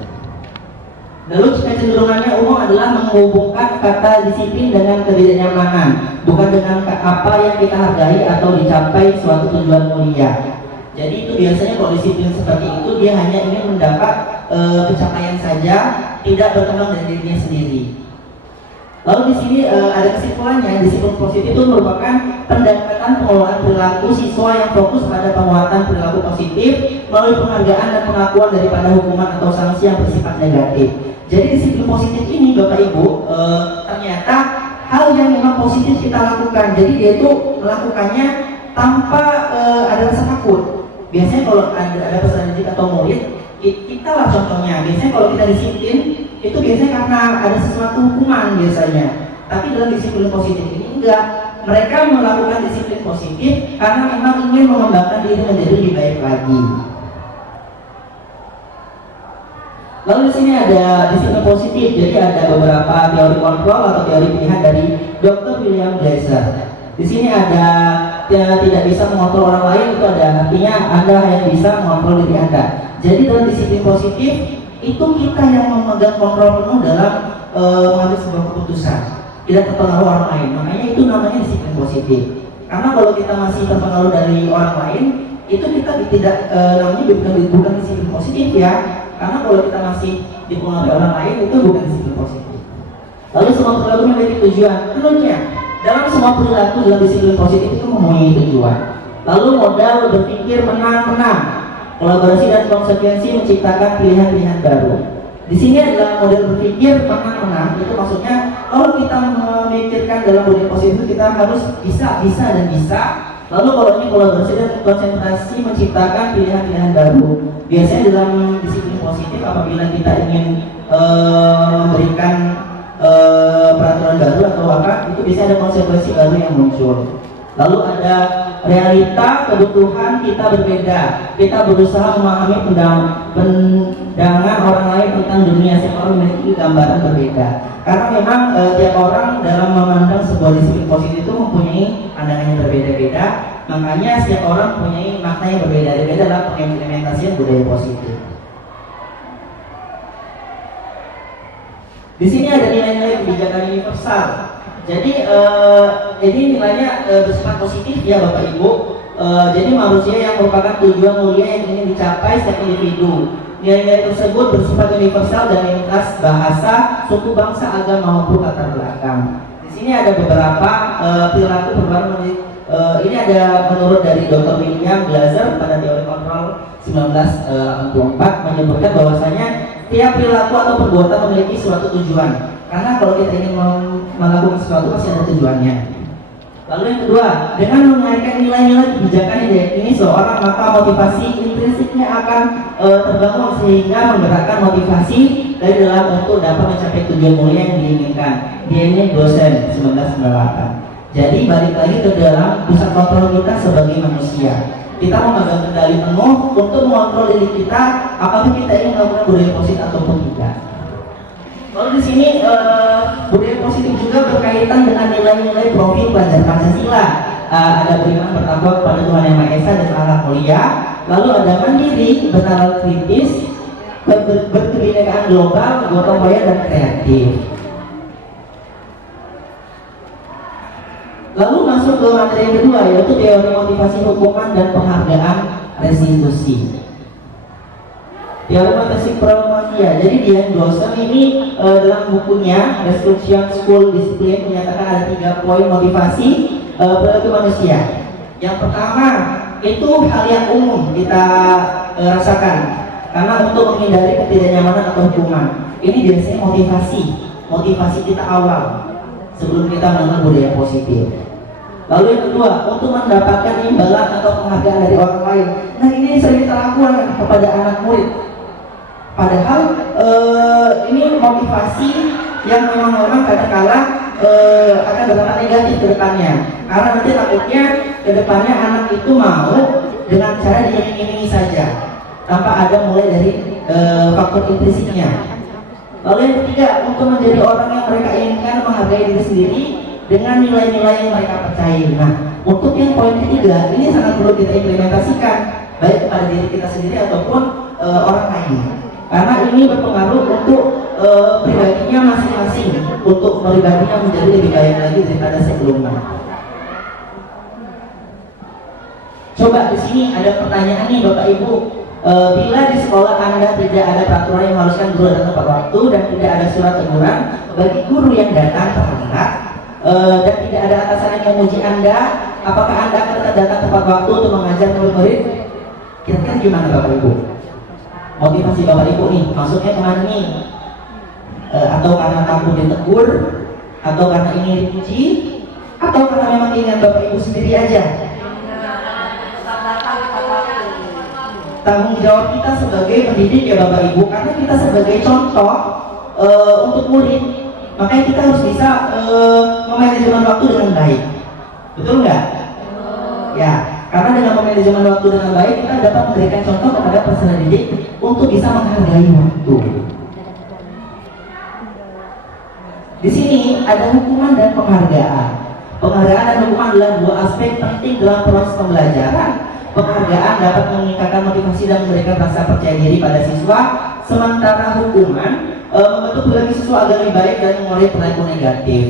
Lalu kecenderungannya umum adalah menghubungkan kata disiplin dengan ketidaknyamanan, bukan dengan apa yang kita hargai atau dicapai suatu tujuan mulia. Jadi itu biasanya kalau disiplin seperti itu dia hanya ingin mendapat pencapaian saja, tidak berkembang dari dirinya sendiri. Lalu di sini ada kesimpulannya, disiplin positif itu merupakan pendekatan pengelolaan perilaku siswa yang fokus pada penguatan perilaku positif melalui penghargaan dan pengakuan daripada hukuman atau sanksi yang bersifat negatif. Jadi disiplin positif ini Bapak Ibu ternyata hal yang memang positif kita lakukan. Jadi dia itu melakukannya tanpa ada rasa takut. Biasanya kalau ada peserta didik atau murid, kita lah contohnya. Biasanya kalau kita disiplin itu biasanya karena ada sesuatu hukuman biasanya. Tapi dalam disiplin positif ini enggak. Mereka melakukan disiplin positif karena memang ingin mengembangkan diri menjadi lebih baik lagi. Lalu di sini ada disiplin positif. Jadi ada beberapa teori kontrol atau teori pilihan dari Dr. William Glasser. Di sini ada tidak bisa mengontrol orang lain, itu ada artinya Anda hanya bisa mengontrol diri Anda. Jadi dalam disiplin positif itu kita yang memegang kontrol penuh dalam mengambil sebuah keputusan, tidak terpengaruh orang lain. Makanya itu namanya disiplin positif. Karena kalau kita masih terpengaruh dari orang lain, itu kita tidak namanya bukan disiplin positif ya. Karena kalau kita masih dipengaruhi orang lain, itu bukan disiplin positif. Lalu semua perilaku memiliki tujuan. Tentunya dalam semua perilaku dalam disiplin positif itu mempunyai tujuan. Lalu modal berpikir menang-menang, kolaborasi dan konsekuensi menciptakan pilihan-pilihan baru. Di sini adalah model berpikir menang-menang. Itu maksudnya kalau kita memikirkan dalam budaya positif itu kita harus bisa dan bisa. Lalu kalau ini kolaborasi dan konsentrasi menciptakan pilihan-pilihan baru. Biasanya dalam disiplin positif apabila kita ingin memberikan peraturan baru atau apa, itu bisa ada konsekuensi baru yang muncul. Lalu ada realita kebutuhan kita berbeda. Kita berusaha memahami pandangan orang lain tentang dunia. Setiap orang memiliki gambaran berbeda. Karena memang tiap orang dalam memandang sebuah disiplin positif itu mempunyai pandangan yang berbeda-beda. Makanya setiap orang mempunyai makna yang berbeda-beda dalam pengimplementasian budaya positif. Di sini ada nilai-nilai kebijakan universal. Jadi nilainya bersifat positif ya Bapak Ibu. Jadi manusia yang merupakan tujuan mulia yang ingin dicapai setiap individu. Nilai-nilai tersebut bersifat universal dan lintas bahasa, suku, bangsa, agama maupun latar belakang. Di sini ada beberapa perilaku perubahan. Ini ada menurut dari Dr. William Glaser pada teori kontrol 1984 menyebutkan bahwasanya tiap perilaku atau perbuatan memiliki suatu tujuan. Karena kalau kita ingin melakukan sesuatu pasti ada tujuannya. Lalu yang kedua, dengan mengaitkan nilai-nilai kebijakan yang diyakini seorang, maka motivasi intrinsiknya akan terbangun sehingga menggerakkan motivasi dari dalam untuk dapat mencapai tujuan mulia yang diinginkan. Dia ini dosen 1998. Jadi balik lagi ke dalam pusat kontrol kita sebagai manusia. Kita memegang kendali penuh untuk mengontrol diri kita apakah kita ingin melakukan budaya positif ataupun tidak. Lalu di sini budaya positif juga berkaitan dengan nilai-nilai profil pelajar Pancasila. Ada beriman bertakwa kepada Tuhan Yang Maha Esa dan akhlak mulia. Lalu ada mandiri, bernalar kritis, berkebinekaan global, gotong royong dan kreatif. Lalu masuk ke materi yang kedua, yaitu teori motivasi hukuman dan penghargaan restitusi. Teori motivasi promosia. Jadi Dian Glosser ini dalam bukunya Restitution School Discipline menyatakan ada 3 poin motivasi perilaku manusia. Yang pertama itu hal yang umum kita rasakan karena untuk menghindari ketidaknyamanan atau hukuman. Ini biasanya motivasi kita awal sebelum kita melakukan budaya positif. Lalu yang kedua, untuk mendapatkan imbalan atau penghargaan dari orang lain. Nah ini sering kita lakukan kepada anak murid. Padahal ini motivasi yang memang kadang-kala akan berdampak negatif ke depannya. Karena nanti takutnya ke depannya anak itu mau dengan cara diiming-imingi saja, tanpa ada mulai dari faktor intrinsiknya. Lalu yang ketiga, untuk menjadi orang yang mereka inginkan, menghargai diri sendiri dengan nilai-nilai yang mereka percaya. Nah, untuk yang poin ketiga, ini sangat perlu kita implementasikan baik kepada diri kita sendiri ataupun orang lain. Karena ini berpengaruh untuk pribadinya masing-masing, untuk pribadinya menjadi lebih baik lagi daripada sebelumnya. Coba di sini ada pertanyaan nih Bapak Ibu. Bila di sekolah Anda tidak ada peraturan yang mengharuskan guru datang tepat waktu dan tidak ada surat teguran bagi guru yang datang terlambat dan tidak ada atasan yang memuji Anda, apakah Anda akan tetap datang tepat waktu untuk mengajar murid-murid? Kira-kira gimana Bapak Ibu? Motivasi Bapak Ibu nih, masuknya kemana nih? Atau karena takut ditegur, atau karena ingin dipuji, atau karena memang keinginan Bapak Ibu sendiri aja? Tanggung jawab kita sebagai pendidik ya Bapak Ibu, karena kita sebagai contoh untuk murid, makanya kita harus bisa memanajemen waktu dengan baik. Betul nggak? Ya, karena dengan memanajemen waktu dengan baik kita dapat memberikan contoh kepada peserta didik untuk bisa menghargai waktu. Di sini ada hukuman dan penghargaan. Penghargaan dan hukuman adalah 2 aspek penting dalam proses pembelajaran. Penghargaan dapat meningkatkan motivasi dan memberikan rasa percaya diri pada siswa, sementara hukuman membentuk perilaku siswa agar lebih baik dan mengurangi perilaku negatif.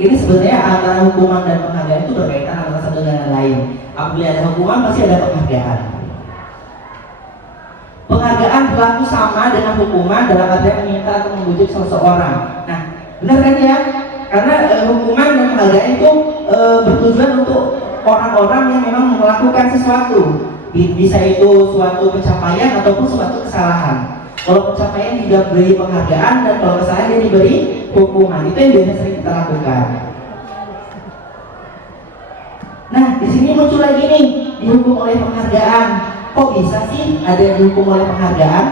Ini sebenarnya antara hukuman dan penghargaan itu berkaitan antara satu dengan lain. Apabila ada hukuman pasti ada penghargaan. Penghargaan berlaku sama dengan hukuman dalam artian meminta atau membujuk seseorang. Nah, benar kan ya? Karena hukuman dan penghargaan itu bertujuan untuk orang-orang yang memang melakukan sesuatu, bisa itu suatu pencapaian ataupun suatu kesalahan. Kalau pencapaian diberi penghargaan dan kalau kesalahan dia diberi hukuman. Itu yang biasa sering kita lakukan. Nah, di sini muncul lagi nih, dihukum oleh penghargaan. Kok bisa sih ada yang dihukum oleh penghargaan?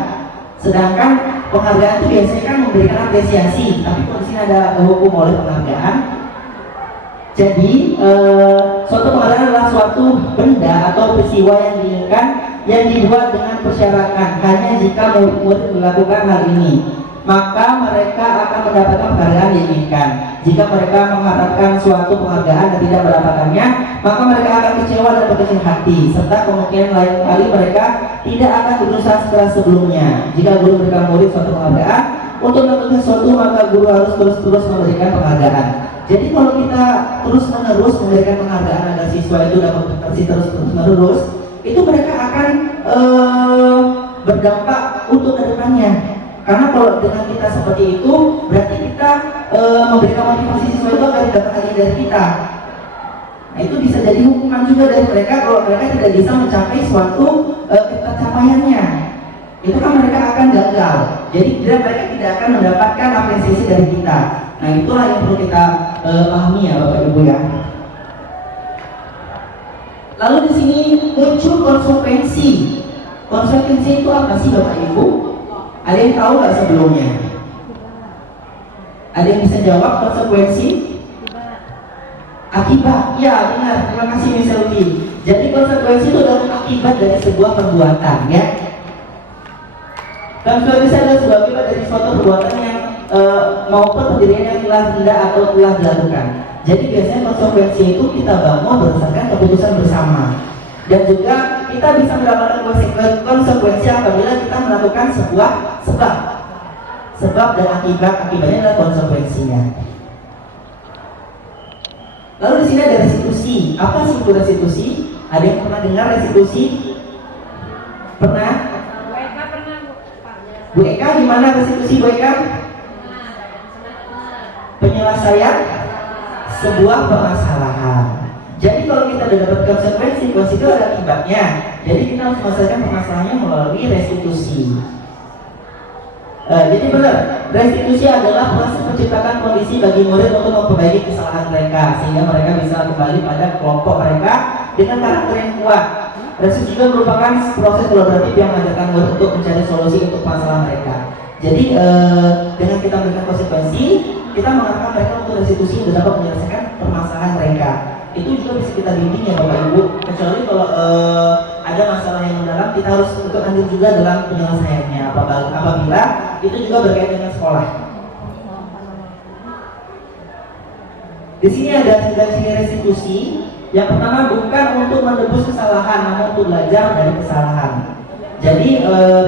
Sedangkan penghargaan itu biasanya kan memberikan apresiasi, tapi kok di sini ada hukum oleh penghargaan? Jadi suatu penghargaan adalah suatu benda atau peristiwa yang diinginkan yang dibuat dengan persyaratan hanya jika murid melakukan hal ini maka mereka akan mendapatkan penghargaan yang diinginkan. Jika mereka mengharapkan suatu penghargaan dan tidak mendapatkannya, maka mereka akan kecewa dan berkecil hati, serta kemungkinan lain kali mereka tidak akan berusaha sekeras sebelumnya. Jika guru memberikan murid suatu penghargaan untuk melakukan sesuatu, maka guru harus terus-terus memberikan penghargaan. Jadi kalau kita terus-menerus memberikan penghargaan agar siswa itu dapat berprestasi terus-menerus, itu mereka akan berdampak untuk kedepannya. Karena kalau dengan kita seperti itu, berarti kita memberikan motivasi siswa itu agar dapat lagi dari kita. Nah, itu bisa jadi hukuman juga dari mereka kalau mereka tidak bisa mencapai suatu pencapaiannya. Itu kan mereka akan gagal. Jadi mereka tidak akan mendapatkan apresiasi dari kita. Nah, itulah yang perlu kita pahami ya Bapak Ibu ya. Lalu di sini muncul konsekuensi. Konsekuensi itu apa sih Bapak Ibu? Ada yang tahu nggak sebelumnya? Ada yang bisa jawab konsekuensi? Akibat. Ya benar. Terima kasih Miss Selvi. Jadi konsekuensi itu adalah akibat dari sebuah perbuatan ya. Konsekuensi adalah sebuah akibat dari suatu perbuatan yang maupun pendirian yang telah tidak atau telah dilakukan. Jadi biasanya konsekuensi itu kita bangun berdasarkan keputusan bersama. Dan juga kita bisa mendapatkan konsekuensi apabila kita melakukan sebuah sebab dan akibatnya adalah konsekuensinya. Lalu di sini ada restitusi. Apa sih itu restitusi? Ada yang pernah dengar restitusi? Pernah? Bu Eka, gimana restitusi Bu Eka? Penyelesaian sebuah permasalahan. Jadi kalau kita sudah dapat konsekuensi itu ada akibatnya. Jadi kita harus menyelesaikan permasalahannya melalui restitusi. Jadi benar, restitusi adalah proses menciptakan kondisi bagi murid untuk memperbaiki kesalahan mereka sehingga mereka bisa kembali pada kelompok mereka dengan karakter yang kuat. Restitusi juga merupakan proses kolaboratif yang mengajarkan murid untuk mencari solusi untuk masalah mereka. Jadi dengan kita memberikan konsekuensi, kita mengharapkan mereka untuk restitusi untuk dapat menyelesaikan permasalahan mereka. Itu juga bisa kita bimbing ya Bapak Ibu. Kecuali kalau ada masalah yang mendalam, kita harus ikut andil juga dalam penyelesaiannya. Apabila itu juga berkaitan dengan sekolah. Di sini ada sini restitusi. Yang pertama bukan untuk menebus kesalahan, namun untuk belajar dari kesalahan. Jadi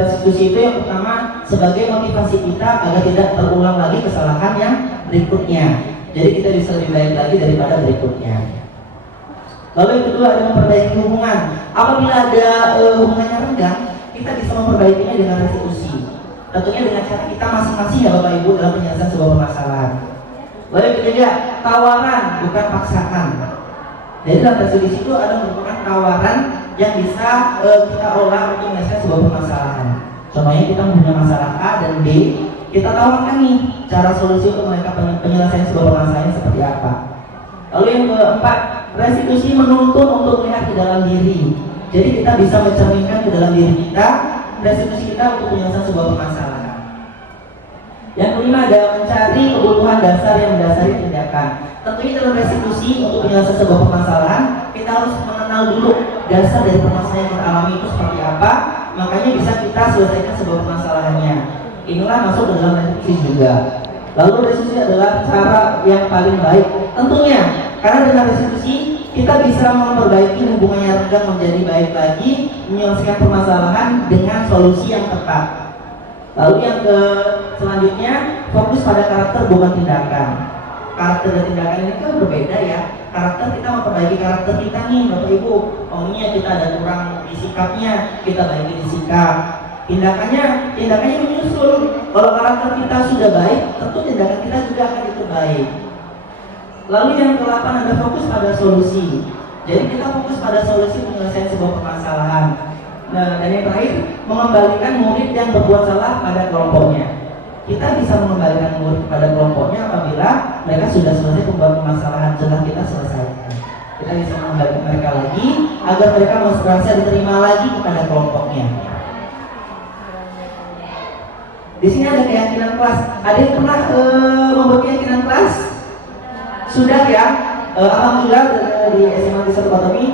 restitusi itu yang pertama sebagai motivasi kita agar tidak terulang lagi kesalahan yang berikutnya. Jadi kita bisa lebih baik lagi daripada berikutnya. Lalu yang kedua ada memperbaiki hubungan. Apabila ada hubungannya renggang, kita bisa memperbaikinya dengan restitusi. Tentunya dengan cara kita masing-masing ya Bapak Ibu dalam penyelesaian sebuah permasalahan. Lalu yang ketiga, tawaran bukan paksaan. Jadi dalam restitusi itu ada merupakan tawaran yang bisa kita olah untuk menyelesaikan sebuah permasalahan. Contohnya kita punya masalah A dan B, kita tawarkan nih cara solusi untuk mereka penyelesaian sebuah permasalahan seperti apa. Lalu yang keempat, restitusi menuntun untuk melihat ke dalam diri. Jadi kita bisa mencerminkan ke dalam diri kita restitusi kita untuk penyelesaian sebuah permasalahan. Yang kelima ada mencari kebutuhan dasar yang mendasari tindakan. Tentunya dalam restitusi untuk penyelesaian sebuah permasalahan kita harus mengenal dulu dasar dari permasalahan yang kita alami itu seperti apa. Makanya bisa kita selesaikan sebuah permasalahannya. Inilah masuk ke dalam restitusi juga. Lalu restitusi adalah cara yang paling baik. Tentunya karena dengan restitusi kita bisa memperbaiki hubungan yang renggang menjadi baik lagi, menyelesaikan permasalahan dengan solusi yang tepat. Lalu yang selanjutnya fokus pada karakter bukan tindakan. Karakter dan tindakan ini kan berbeda ya. Karakter kita memperbaiki karakter kita nih Bapak Ibu. Omnya kita ada kurang di sikapnya, kita baiki di sikap. Tindakannya menyusul. Kalau karakter kita sudah baik, tentu tindakan kita juga akan ikut baik. Lalu yang ke-8 ada fokus pada solusi. Jadi kita fokus pada solusi penyelesaian sebuah permasalahan. Nah, dan yang terakhir mengembalikan murid yang berbuat salah pada kelompoknya. Kita bisa mengembalikan murid pada kelompoknya apabila mereka sudah selesai membuat permasalahan setelah kita selesaikan. Kita bisa mengembalikan mereka lagi agar mereka merasa diterima lagi kepada kelompoknya. Di sini ada keyakinan kelas. Ada yang pernah membuat keyakinan kelas? Sudah ya. Alhamdulillah di SMA di Satu Batomi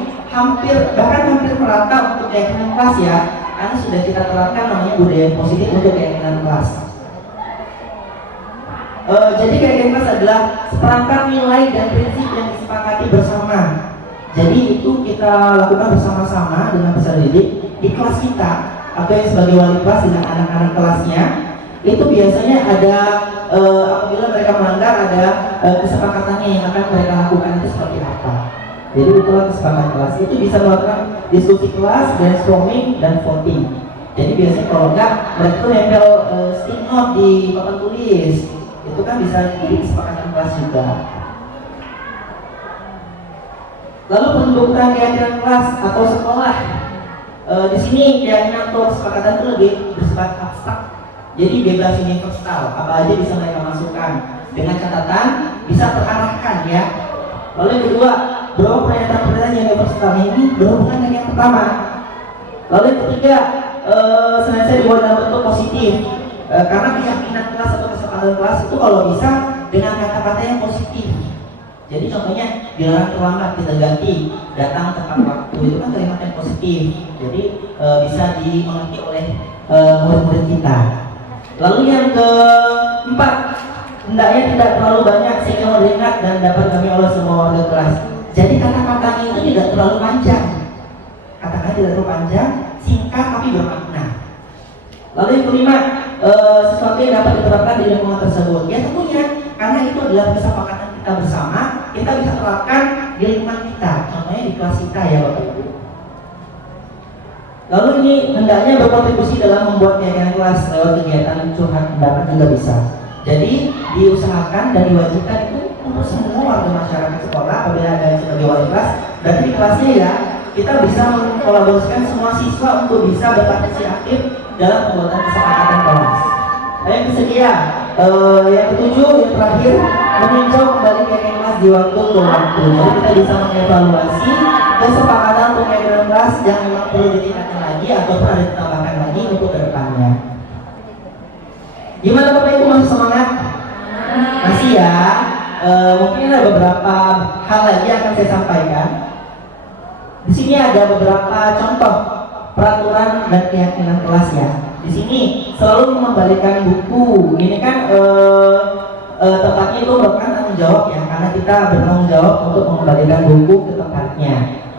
bahkan hampir merata untuk keyakinan kelas ya. Karena sudah kita terapkan namanya budaya positif untuk keyakinan kelas. Jadi keyakinan kelas adalah seperangkat nilai dan prinsip yang disepakati bersama. Jadi itu kita lakukan bersama-sama dengan peserta didik di kelas kita atau yang sebagai wali kelas dengan anak-anak kelasnya. itu biasanya ada apabila mereka melanggar ada kesepakatannya yang akan mereka lakukan itu seperti apa. Jadi itulah kesepakatan kelas. Itu bisa melakukan diskusi kelas, brainstorming, dan voting. Jadi biasanya kalau enggak mereka tuh nempel stick note di papan tulis. Itu kan bisa jadi kesepakatan kelas juga. Lalu pembentukan keyakinan kelas atau sekolah. Di sini keyakinan atau kesepakatan itu lebih bersifat abstrak. Jadi bebas universal, apa aja bisa mereka masukkan. Dengan catatan bisa terarahkan ya. Lalu yang kedua, berapa pernyataan-pernyataan yang universal ini berhubungan dengan yang pertama. Lalu yang ketiga, senantiasa dibuat dalam bentuk positif. Karena keyakinan kelas atau kesepakatan kelas itu kalau bisa dengan kata-kata yang positif. Jadi contohnya dilarang terlambat, kita ganti datang tepat waktu, itu kan kalimat yang positif. Jadi bisa dimengerti oleh murid-murid kita. Lalu yang keempat, hendaknya tidak terlalu banyak sehingga meringat dan dapat kami oleh semua warga kelas. Jadi kata-katanya itu tidak terlalu panjang. Kata-kata tidak terlalu panjang, singkat tapi bermakna. Lalu yang kelima, sesuatu yang dapat diterapkan di lingkungan tersebut. Ya tentunya, karena itu adalah kesepakatan kita bersama, kita bisa terapkan di lingkungan kita. Contohnya di kelas kita ya Bapak Ibu. Lalu ini hendaknya berkontribusi dalam membuat kegiatan kelas lewat kegiatan curhat pendapat juga bisa. Jadi diusahakan dan diwajibkan itu untuk semua warga masyarakat sekolah apabila ada yang sebagai wali kelas. Berarti di kelasnya ya kita bisa mengkolaborasikan semua siswa untuk bisa berpartisipasi aktif dalam pembuatan kesepakatan kelas. Yang ketiga, yang ketujuh, yang terakhir, meninjau kembali kegiatan kelas di waktu ke waktu. Jadi kita bisa mengevaluasi kesepakatan untuk kegiatan kelas yang memang perlu ditingkatkan lagi ataupun ada ditambahkan lagi untuk kedepannya. Gimana Bapak Ibu, masih semangat? Masih ya. Mungkin ada beberapa hal lagi yang akan saya sampaikan. Di sini ada beberapa contoh peraturan dan keyakinan kelas ya. Di sini selalu mengembalikan buku. Ini kan tempatnya itu merupakan tanggung jawab ya, karena kita bertanggung jawab untuk mengembalikan buku ke tempatnya.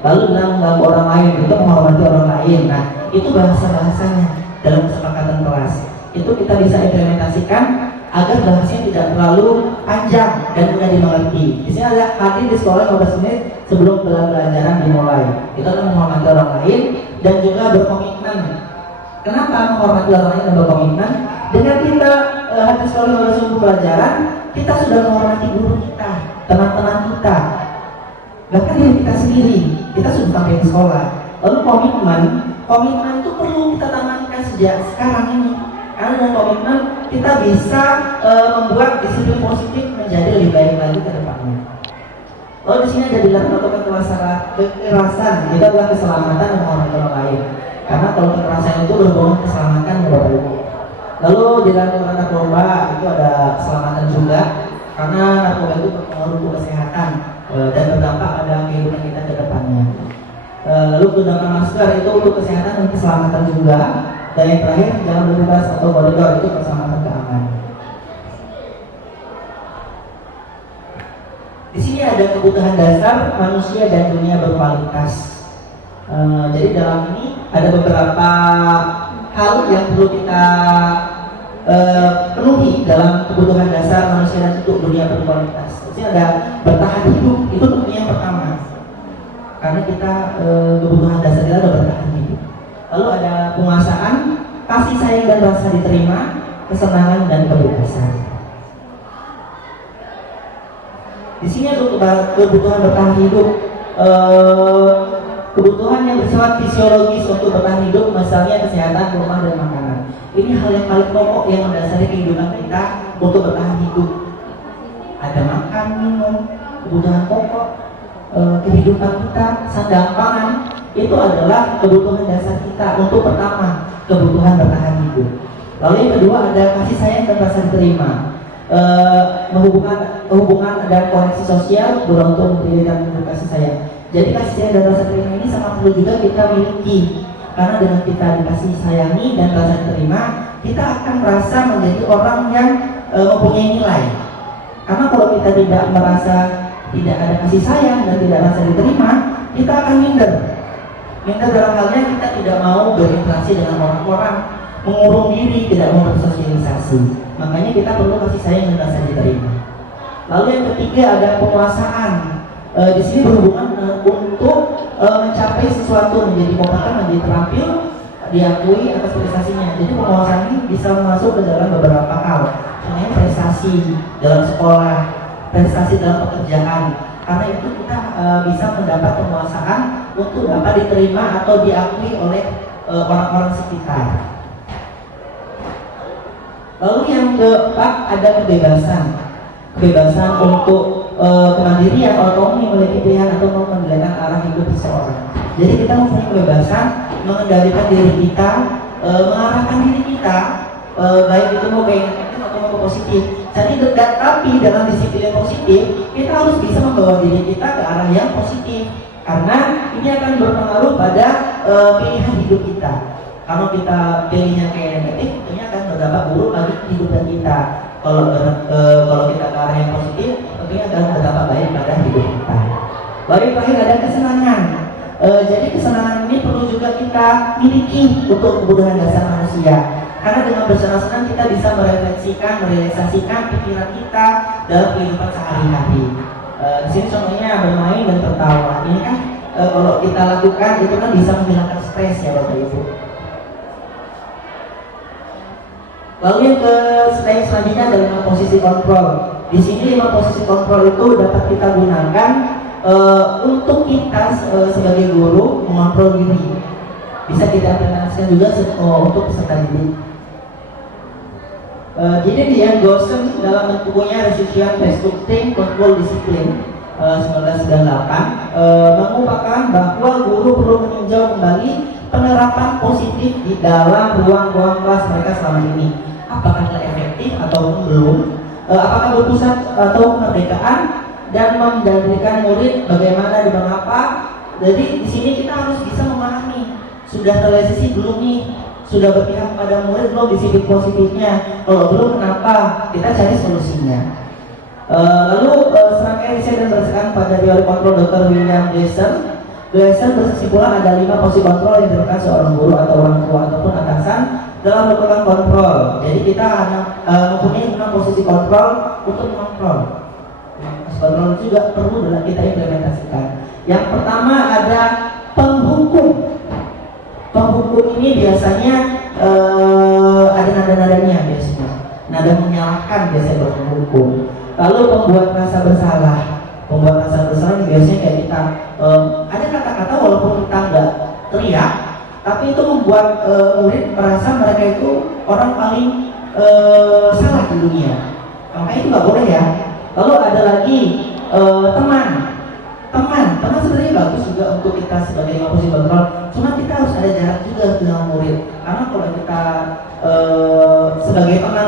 Lalu dengan mengganggu orang lain, untuk menghormati orang lain. Nah, itu bahasa-bahasanya dalam kesepakatan kelas. Itu kita bisa implementasikan agar bahasanya tidak terlalu panjang dan mudah dimengerti. Di sini ada hadir di sekolah 15 menit sebelum pelajaran dimulai. Itu adalah menghormati orang lain dan juga berkomitmen. Kenapa menghormati orang lain dan berkomitmen? Dengan kita hadir di sekolah 15 menit pelajaran, kita sudah menghormati guru kita, teman-teman kita, bahkan diri kita sendiri. Kita sudah sampai di sekolah. Lalu komitmen itu perlu kita tanamkan sejak sekarang ini. Karena dengan komitmen kita bisa membuat disiplin positif menjadi lebih baik lagi ke depannya. Lalu di sini ada dilarang atau kekerasan, itu adalah keselamatan dan menghormati orang lain. Karena kalau kekerasan itu berhubungan keselamatan ya Bapak Ibu. Lalu dilarang narkoba, itu ada keselamatan juga. Karena narkoba itu berpengaruh untuk kesehatan dan berdampak pada kehidupan kita ke depannya. Lalu gunakan masker itu untuk kesehatan dan keselamatan juga. Dan yang terakhir, jangan berlintas atau koridor, itu keselamatan keamanan. Di sini ada kebutuhan dasar manusia dan dunia berkualitas. Jadi dalam ini ada beberapa hal yang perlu kita penuhi dalam kebutuhan dasar manusia dan untuk dunia berkualitas. Di sini ada bertahan hidup, itu tentunya yang pertama. Karena kita kebutuhan dasar kita ada bertahan hidup. Lalu ada penguasaan, kasih sayang dan rasa diterima, kesenangan dan kebebasan. Di sini ada kebutuhan bertahan hidup, kebutuhan yang bersifat fisiologis untuk bertahan hidup, misalnya kesehatan, rumah dan makanan. Ini hal yang paling pokok yang mendasari kehidupan kita untuk bertahan hidup. Ada makan, minum, kebutuhan pokok, kehidupan kita, sandang pangan. Itu adalah kebutuhan dasar kita untuk pertama, kebutuhan bertahan hidup. Lalu yang kedua ada kasih sayang dan rasa diterima. Hubungan dan koneksi sosial beruntung berdiri dan kasih sayang. Jadi kasih sayang dan rasa terima ini sangat perlu juga kita miliki. Karena dengan kita dikasih sayangi dan rasa diterima, kita akan merasa menjadi orang yang mempunyai nilai. Karena kalau kita tidak merasa tidak ada kasih sayang dan tidak rasa diterima, kita akan minder. Minder dalam halnya kita tidak mau berinteraksi dengan orang-orang, mengurung diri, tidak mau bersosialisasi. Makanya kita perlu kasih sayang dan rasa diterima. Lalu yang ketiga ada penguasaan. Di sini berhubungan untuk mencapai sesuatu, menjadi kompeten, menjadi terampil, diakui atas prestasinya. Jadi penguasaan ini bisa masuk ke dalam beberapa hal. Contohnya prestasi dalam sekolah, prestasi dalam pekerjaan. Karena itu kita bisa mendapat penguasaan untuk dapat diterima atau diakui oleh orang-orang sekitar. Lalu yang keempat ada kebebasan. Kebebasan untuk kemandirian, otonomi, memiliki pilihan atau mengendalikan arah hidup seseorang. Jadi kita mempunyai kebebasan mengendalikan diri kita, mengarahkan diri kita, baik itu mau ke negatif atau mau ke positif. Jadi tapi dalam disiplin yang positif, kita harus bisa membawa diri kita ke arah yang positif, karena ini akan berpengaruh pada pilihan hidup kita. Kalau kita pilihnya kayak negatif, tentunya akan berdampak buruk bagi kehidupan kita. Kalau kita ke arah yang positif, tentunya akan berdampak baik pada hidup kita. Lalu yang terakhir ada kesenangan. Jadi kesenangan ini perlu juga kita miliki untuk kebutuhan dasar manusia. Karena dengan bersenang-senang kita bisa merealisasikan pikiran kita dalam kehidupan sehari-hari. Di sini contohnya bermain dan tertawa. Ini kan kalau kita lakukan itu kan bisa menghilangkan stres ya Bapak Ibu. Lalu yang selanjutnya adalah posisi kontrol. Di sini 5 posisi kontrol itu dapat kita gunakan untuk kita sebagai guru mengontrol diri. Bisa kita aplikasikan juga untuk peserta didik. Jadi dia Gosen dalam bukunya Restitution Restructuring Control Discipline 1998 mengungkapkan bahwa guru perlu meninjau kembali penerapan positif di dalam ruang-ruang kelas mereka selama ini. Apakah telah efektif atau belum? Apakah berpusat atau kemerdekaan dan mendalilkan murid bagaimana dan mengapa? Jadi di sini kita harus bisa memahami sudah terrealisasi belum nih, sudah berpihak pada murid belum disiplin positifnya. Kalau belum, kenapa? Kita cari solusinya. Lalu serangkaian riset dan berdasarkan pada teori kontrol Dr. William Gleason berkesimpulan ada 5 posisi kontrol yang dilakukan seorang guru atau orang tua ataupun atasan dalam melakukan kontrol. Jadi kita hanya mempunyai 6 posisi kontrol untuk mengontrol. Posisi kontrol juga perlu dalam kita implementasikan. Yang pertama ada penghukum. Penghukum ini biasanya ada nada-nadanya biasanya. Nada menyalahkan biasanya penghukum. Lalu pembuat rasa bersalah. Pembuat rasa bersalah ini biasanya kayak kita ada kata-kata walaupun kita nggak teriak, tapi itu membuat murid merasa mereka itu orang paling salah di dunia. Makanya itu nggak boleh ya. Lalu ada lagi teman sebenarnya bagus juga untuk kita sebagai posisi kontrol. Cuma kita harus ada jarak juga dengan murid. Karena kalau kita sebagai teman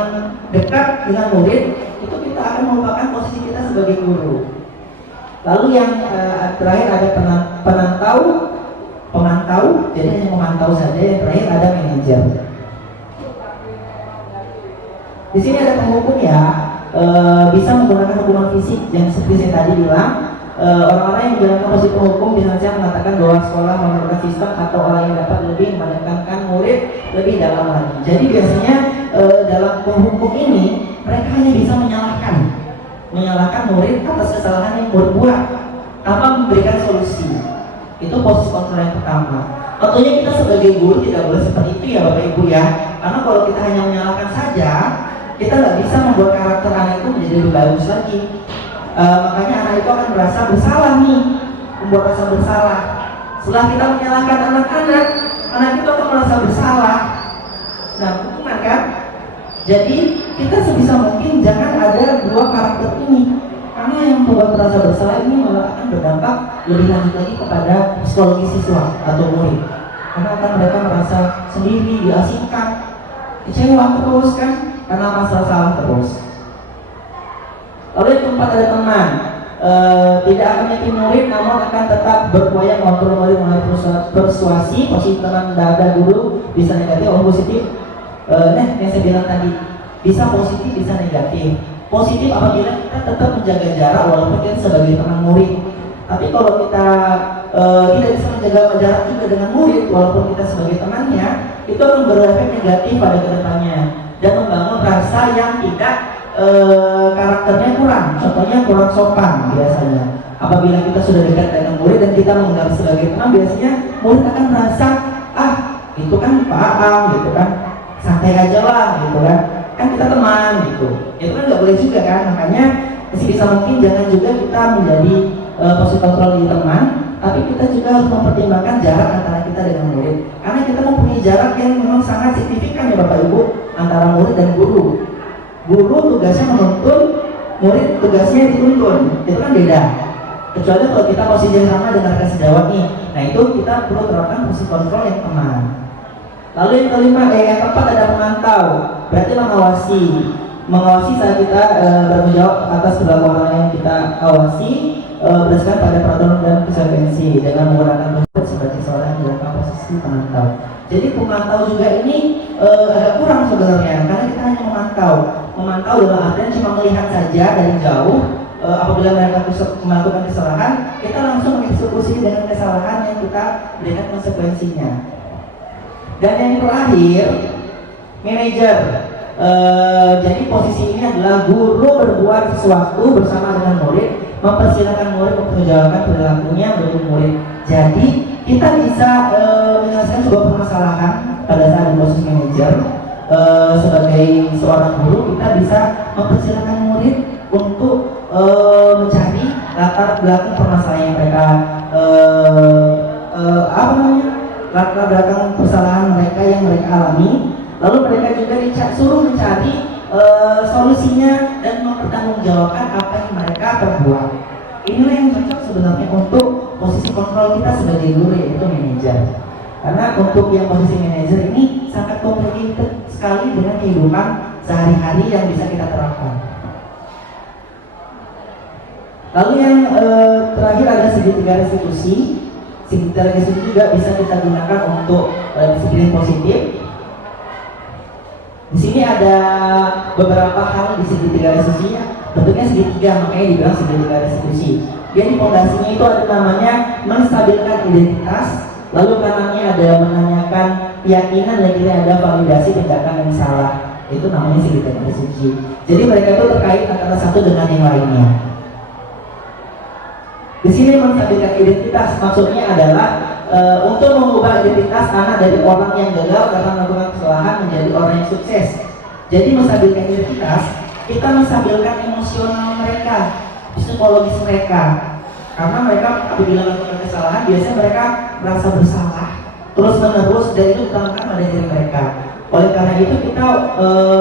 dekat dengan murid, itu kita akan melupakan posisi kita sebagai guru. Lalu yang terakhir ada pemantau, jadi hanya memantau saja. Yang terakhir ada manajer. Di sini ada penghukum ya, bisa menggunakan hukuman fisik yang seperti saya tadi bilang. Orang-orang yang menggunakan posisi penghukum biasanya mengatakan bahwa sekolah memerlukan sistem atau orang yang dapat lebih menekankan murid lebih dalam lagi. Jadi biasanya dalam penghukum ini mereka hanya bisa menyalahkan murid atas kesalahan yang berbuat tanpa memberikan solusi. Itu posisi kontrol yang pertama. Tentunya kita sebagai guru tidak boleh seperti itu ya Bapak Ibu ya. Karena kalau kita hanya menyalahkan saja, kita nggak bisa membuat karakter anak itu menjadi lebih bagus lagi. Makanya anak itu akan merasa bersalah nih, membuat rasa bersalah. Setelah kita menyalahkan anak-anak, anak itu akan merasa bersalah. Nah, hukuman kan? Jadi kita sebisa mungkin jangan ada 2 karakter ini, karena yang membuat merasa bersalah ini malah akan berdampak lebih lanjut lagi kepada psikologi siswa atau murid. Karena akan mereka merasa sendiri, diasingkan, kecewa terus kan, karena masalah terus. Lalu yang keempat ada teman, tidak akan menyakiti murid, namun akan tetap berupaya mengontrol murid melalui persuasi. Posisi teman ada guru bisa negatif atau positif. Yang saya bilang tadi, bisa positif, bisa negatif. Positif apabila kita tetap menjaga jarak walaupun kita sebagai teman murid. Tapi kalau kita tidak bisa menjaga jarak juga dengan murid walaupun kita sebagai temannya, itu akan berefek negatif pada kedepannya dan membangun rasa yang tidak karakternya kurang, contohnya kurang sopan biasanya. Apabila kita sudah dekat dengan murid dan kita menganggap sebagai teman, biasanya murid akan merasa, ah itu kan Pak Ang gitu kan, santai aja lah gitu kan kita teman gitu. Itu kan nggak boleh juga kan, makanya sebisa mungkin jangan juga kita menjadi posisi kontrol di teman, tapi kita juga harus mempertimbangkan jarak antara kita dengan murid, karena kita mempunyai jarak yang memang sangat signifikan ya Bapak Ibu antara murid dan guru. Guru tugasnya menuntun, murid tugasnya dituntun, itu kan beda. Kecuali kalau kita posisi sama dengan rekan sejawat nih, nah itu kita perlu terapkan posisi kontrol yang teman. Lalu yang kelima, yang keempat ada memantau, berarti mengawasi saat kita bertanggung jawab atas perilaku orang yang kita awasi berdasarkan pada peraturan dan konsekuensi dengan menggunakan konsep sebagai seorang yang dalam posisi pemantau. Jadi pemantau juga ini agak kurang sebenarnya, karena kita hanya memantau dalam artian cuma melihat saja dari jauh. Apabila mereka melakukan kesalahan, kita langsung mengeksekusi dengan kesalahan yang kita berikan konsekuensinya. Dan yang terakhir, manajer. Jadi posisi ini adalah guru berbuat sesuatu bersama dengan murid, mempersilahkan murid mempertanggungjawabkan perilakunya bagi murid. Jadi kita bisa menyelesaikan sebuah permasalahan pada saat di posisi manajer. Sebagai seorang guru, kita bisa mempersilahkan murid untuk mencari latar belakang permasalahan yang mereka latar belakang kesalahan mereka yang mereka alami, lalu mereka juga suruh mencari solusinya dan mempertanggungjawabkan apa yang mereka perbuat. Inilah yang cocok sebenarnya untuk posisi kontrol kita sebagai guru, yaitu manajer. Karena untuk yang posisi manajer ini sangat complicated sekali dengan kehidupan sehari-hari yang bisa kita terapkan. Lalu yang terakhir ada segitiga restitusi. Segitiga restitusi juga bisa kita gunakan untuk disiplin positif. Di sini ada beberapa hal di segitiga restitusi. Bentuknya segitiga, makanya dibilang segitiga restitusi. Dia di pondasinya itu ada namanya menstabilkan identitas. Lalu kanannya ada menanyakan keyakinan, dan kiri ada validasi tindakan yang salah. Itu namanya segitiga restitusi. Jadi mereka itu terkait antara satu dengan yang lainnya. Di sini menstabilkan identitas maksudnya adalah untuk mengubah identitas anak dari orang yang gagal karena melakukan kesalahan menjadi orang yang sukses. Jadi menstabilkan identitas, kita menstabilkan emosional mereka, psikologis mereka. Karena mereka apabila melakukan kesalahan, biasanya mereka merasa bersalah terus menerus, dan itu ditanamkan pada diri mereka. Oleh karena itu kita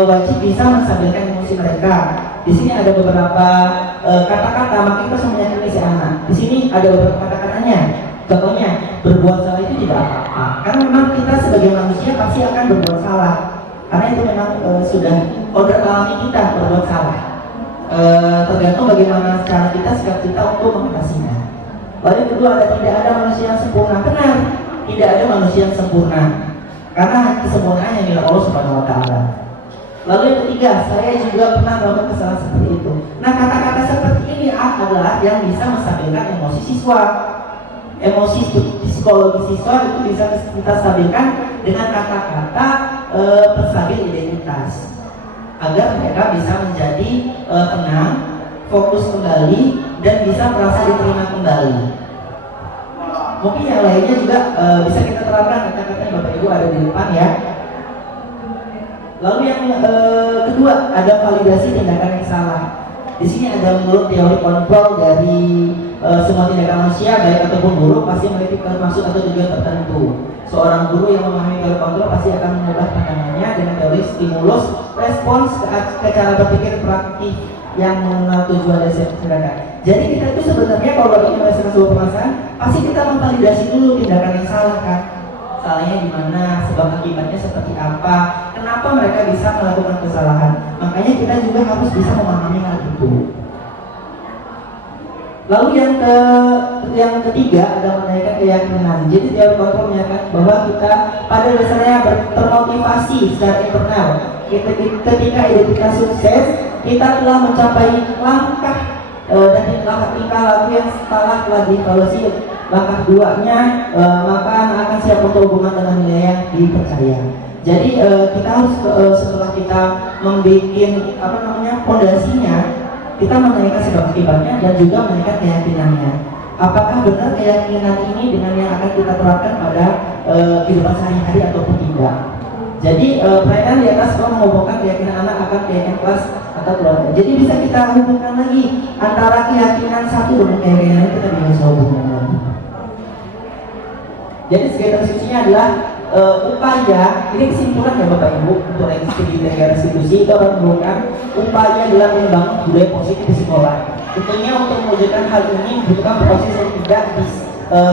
wajib bisa menstabilkan emosi mereka. Di sini ada beberapa kata-kata, maka kita harus meyakini si anak. Di sini ada beberapa kata-katanya. Contohnya, berbuat salah itu tidak apa-apa. Karena memang kita sebagai manusia pasti akan berbuat salah. Karena itu memang sudah kodrat alami kita berbuat salah. Tergantung bagaimana cara kita, sikap kita untuk mengatasinya. Lalu yang kedua, tidak ada manusia yang sempurna. Benar, tidak ada manusia yang sempurna. Karena kesempurnaan yang milik Allah Subhanahu wa Ta'ala. Lalu yang ketiga, saya juga pernah melakukan kesalahan seperti itu. Nah, kata-kata seperti ini adalah yang bisa menstabilkan emosi siswa. Emosi psikologi siswa itu bisa kita stabilkan dengan kata-kata penstabil identitas, agar mereka bisa menjadi tenang, fokus kembali, dan bisa merasa diterima kembali. Mungkin yang lainnya juga bisa kita terapkan, kata-kata yang Bapak Ibu ada di depan ya. Lalu yang kedua, ada validasi tindakan yang salah. Di sini ada menurut teori kontrol dari semua tindakan manusia, baik ataupun buruk, pasti memiliki maksud atau tujuan tertentu. Seorang guru yang memahami teori kontrol pasti akan mengubah pandangannya dengan teori stimulus, respons ke cara berpikir proaktif yang mengenal tujuan dari tindakan. Jadi kita itu sebenarnya kalau ingin menyelesaikan sebuah permasalahan, pasti kita memvalidasi dulu tindakan yang salah kan. Salahnya di mana, sebab akibatnya seperti apa, kenapa mereka bisa melakukan kesalahan. Makanya kita juga harus bisa memahami hal itu. Lalu yang ketiga ada menaikkan keyakinan. Jadi teori kontrol menyatakan bahwa kita pada dasarnya termotivasi secara internal. Ketika identitas sukses, kita telah mencapai langkah dan tingkah laku yang telah dievaluasi langkah duanya maka anak akan siap untuk hubungan dengan nilai yang dipercaya. Jadi kita harus setelah kita membuat fondasinya, kita menanyakan sebab akibatnya dan juga menanyakan keyakinannya. Apakah benar keyakinan ini dengan yang akan kita terapkan pada kehidupan sehari-hari ataupun tidak? Jadi pertanyaan di atas menghubungkan keyakinan anak akan keyakinan kelas atau keluarga. Jadi bisa kita hubungkan lagi antara keyakinan satu dengan keyakinan lain, kita bisa hubungkan lagi. Jadi sebagai diskusinya adalah upaya, ini kesimpulan ya Bapak Ibu untuk studi negara restitusi itu akan merupakan upaya dalam membangun budaya positif di sekolah. Tentunya untuk mewujudkan hal ini membutuhkan proses yang tidak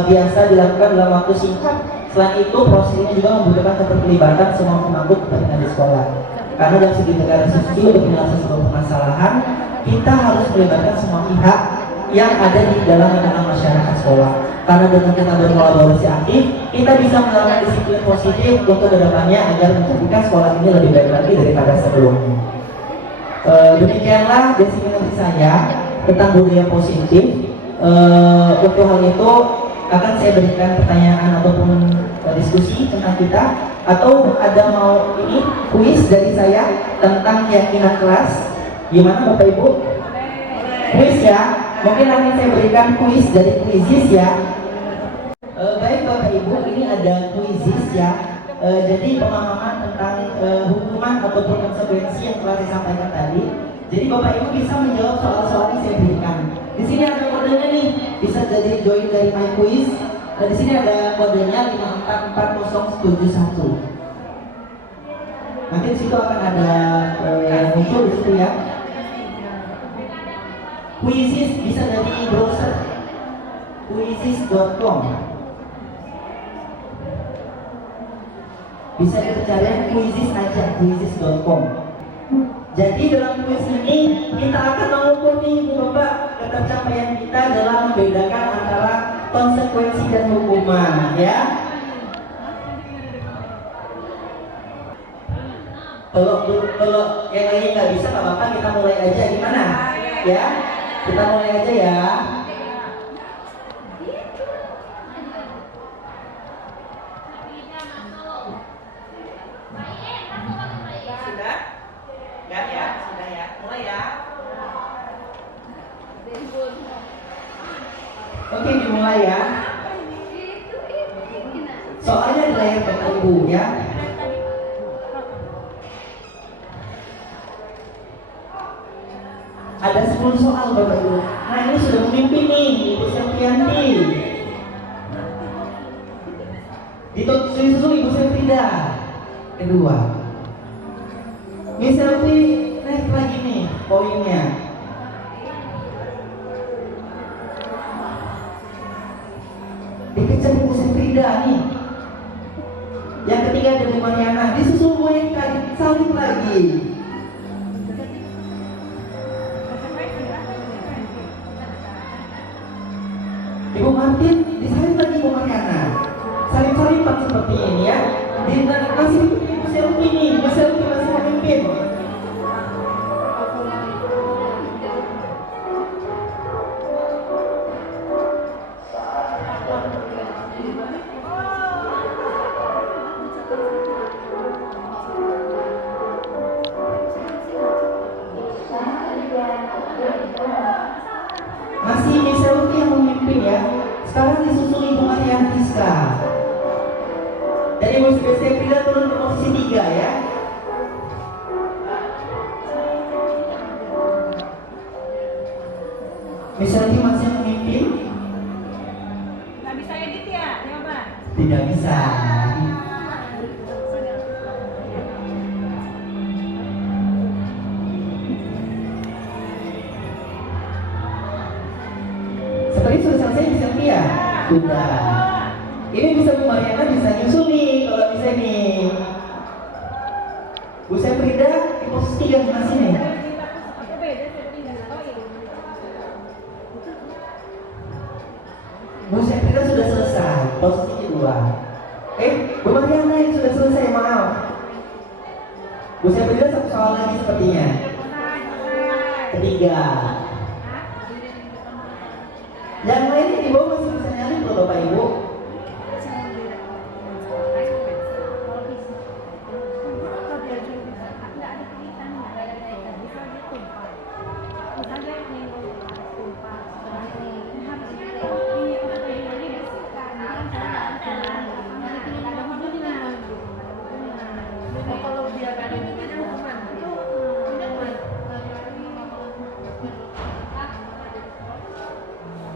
biasa dilakukan dalam waktu singkat. Selain itu, proses ini juga membutuhkan keterlibatan semua pemangku kepentingan di sekolah. Karena dalam studi negara restitusi untuk menyelesaikan sebuah permasalahan, kita harus melibatkan semua pihak yang ada di dalam lingkungan masyarakat sekolah. Karena dengan kita berkolaborasi aktif, kita bisa melakukan disiplin positif untuk kedepannya agar menjadikan sekolah ini lebih baik lagi daripada sebelumnya. Demikianlah deskripsi saya tentang budaya positif. Untuk hal itu akan saya berikan pertanyaan ataupun diskusi tentang kita, atau ada mau ini kuis dari saya tentang keyakinan kelas. Gimana Bapak Ibu? Kuis ya? Mungkin nanti saya berikan kuis dari Quizizz ya. Baik Bapak Ibu, ini ada Quizizz ya. Jadi pemahaman tentang hukuman ataupun konsekuensi yang telah disampaikan tadi. Jadi Bapak Ibu bisa menjawab soal-soal yang saya berikan. Di sini ada kodenya nih, bisa jadi join dari My Quiz. Di sini ada kodenya 544071. Nanti di situ akan ada yang muncul di situ ya. Quizizz bisa dari browser quizizz.com. Bisa dicari Quizizz aja, quizizz.com. Jadi dalam kuis ini kita akan mengukur nih Bapak ketercapaian kita dalam membedakan antara konsekuensi dan hukuman ya. Kalau yang lain nggak bisa nggak apa-apa, kita mulai aja gimana ya? Kita mulai aja ya. Sudah? Ya, sudah ya. Mulai ya. Oke, dimulai ya. Soalnya di layar Bapak Ibu ya. Ada 10 soal Bapak Ibu. Nah ini sudah memimpin nih Ibu Septianti. Disusul Ibu Septida. Kedua. Miss Selvi naik lagi nih poinnya. Dikejar Ibu Septida nih. Yang ketiga ada Bu Mariana. Disusul Bu Eka, salib lagi. Ibu Martin disalib lagi Bu Mariana. Salib-saliban seperti ini ya. Masih Ibu Selvi nih, Ibu Selvi masih memimpin. Masih Miss Selvi yang memimpin ya. Sekarang disusul Ibu Mariana Rizka. Jadi Ibu Septida turun ke posisi 3 ya. Miss Selvi masih memimpin. Nggak bisa edit ya, coba. Tidak bisa. Seperti sudah selesai Miss Selvi ya? Sudah. Ini bisa Bu Mariana bisa nyusul nih kalau bisa nih. Bu Septida di posisi 3 masih nih. Bu Septida sudah selesai posisi kedua. Bu Mariana yang sudah selesai, maaf. Bu Septida satu soal lagi sepertinya. Ketiga. Yang lainnya di bawah masih bisa nyalip loh Bapak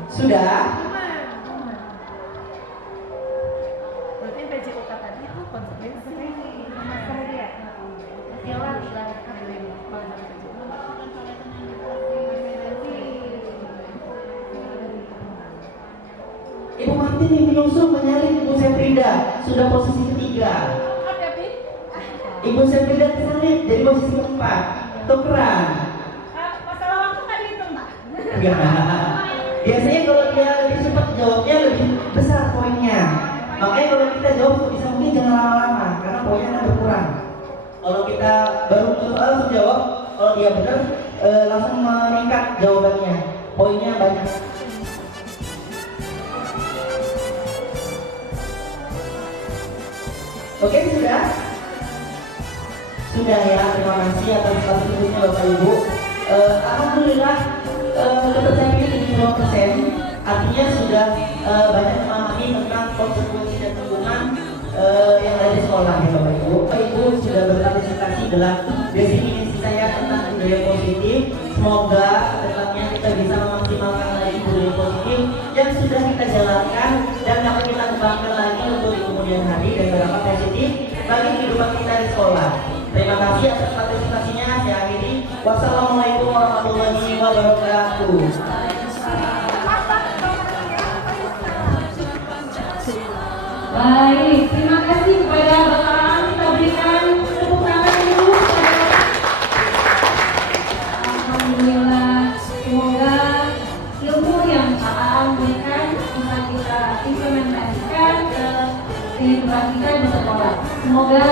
Sudah? Berarti PJOK tadi itu konsekuensi masalah dia. Jalan Ibu Martin menyusul menyalin Ibu Sefrida, sudah posisi ketiga. Ibu Sefrida tersalip jadi posisi keempat. Tukeran. masalah waktu tadi itu Mbak. Enggak. Biasanya kalau dia lebih cepat jawabnya lebih besar poinnya. Makanya kalau kita jawab bisa mungkin jangan lama-lama karena poinnya akan berkurang. Kalau kita baru soal langsung jawab, kalau dia benar langsung meningkat jawabannya. Poinnya banyak. Oke, sudah? Sudah ya, terima kasih atas partisipasinya Bapak Ibu. Alhamdulillah kepercayaan ini 72%, artinya sudah banyak memahami tentang konsekuensi dan lingkungan yang ada di sekolah ya Bapak Ibu. Bapak Ibu sudah berpartisipasi dalam definisi saya tentang budaya positif. Semoga kedepannya kita bisa memaksimalkan lagi budaya positif yang sudah kita jalankan dan dapat kita kembangkan lagi untuk di kemudian hari dan berdampak positif bagi kehidupan kita di sekolah. Terima kasih atas partisipasinya. Saya akhiri. Wassalamualaikum warahmatullahi wabarakatuh. Baik, terima kasih kepada Bapak. Kita berikan tepuk tangan dulu. Alhamdulillah, semoga ilmu yang Pak Aam berikan bisa kita implementasikan ke kehidupan kita di sekolah. Semoga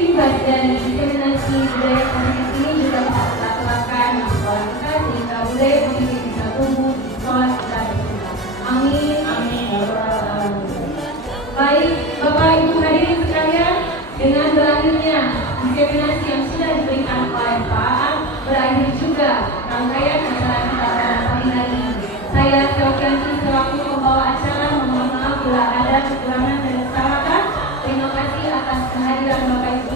imbas dari diskriminasi budaya positif ini juga bisa kita terapkan di sekolah kita sehingga budaya positif bisa tumbuh di sekolah kita bersama. Amin, amin, ya Rabbal Alamin. Baik, Bapak Ibu hadirin sekalian, dengan berakhirnya diskriminasi yang sudah diberikan oleh Pak Aam, berakhir juga rangkaian acara kita pada pagi hari ini. Saya Syofianti selaku pembawa acara mohon maaf bila ada kekurangan dan kesalahan. Terima kasih atas kehadiran Bapak Ibu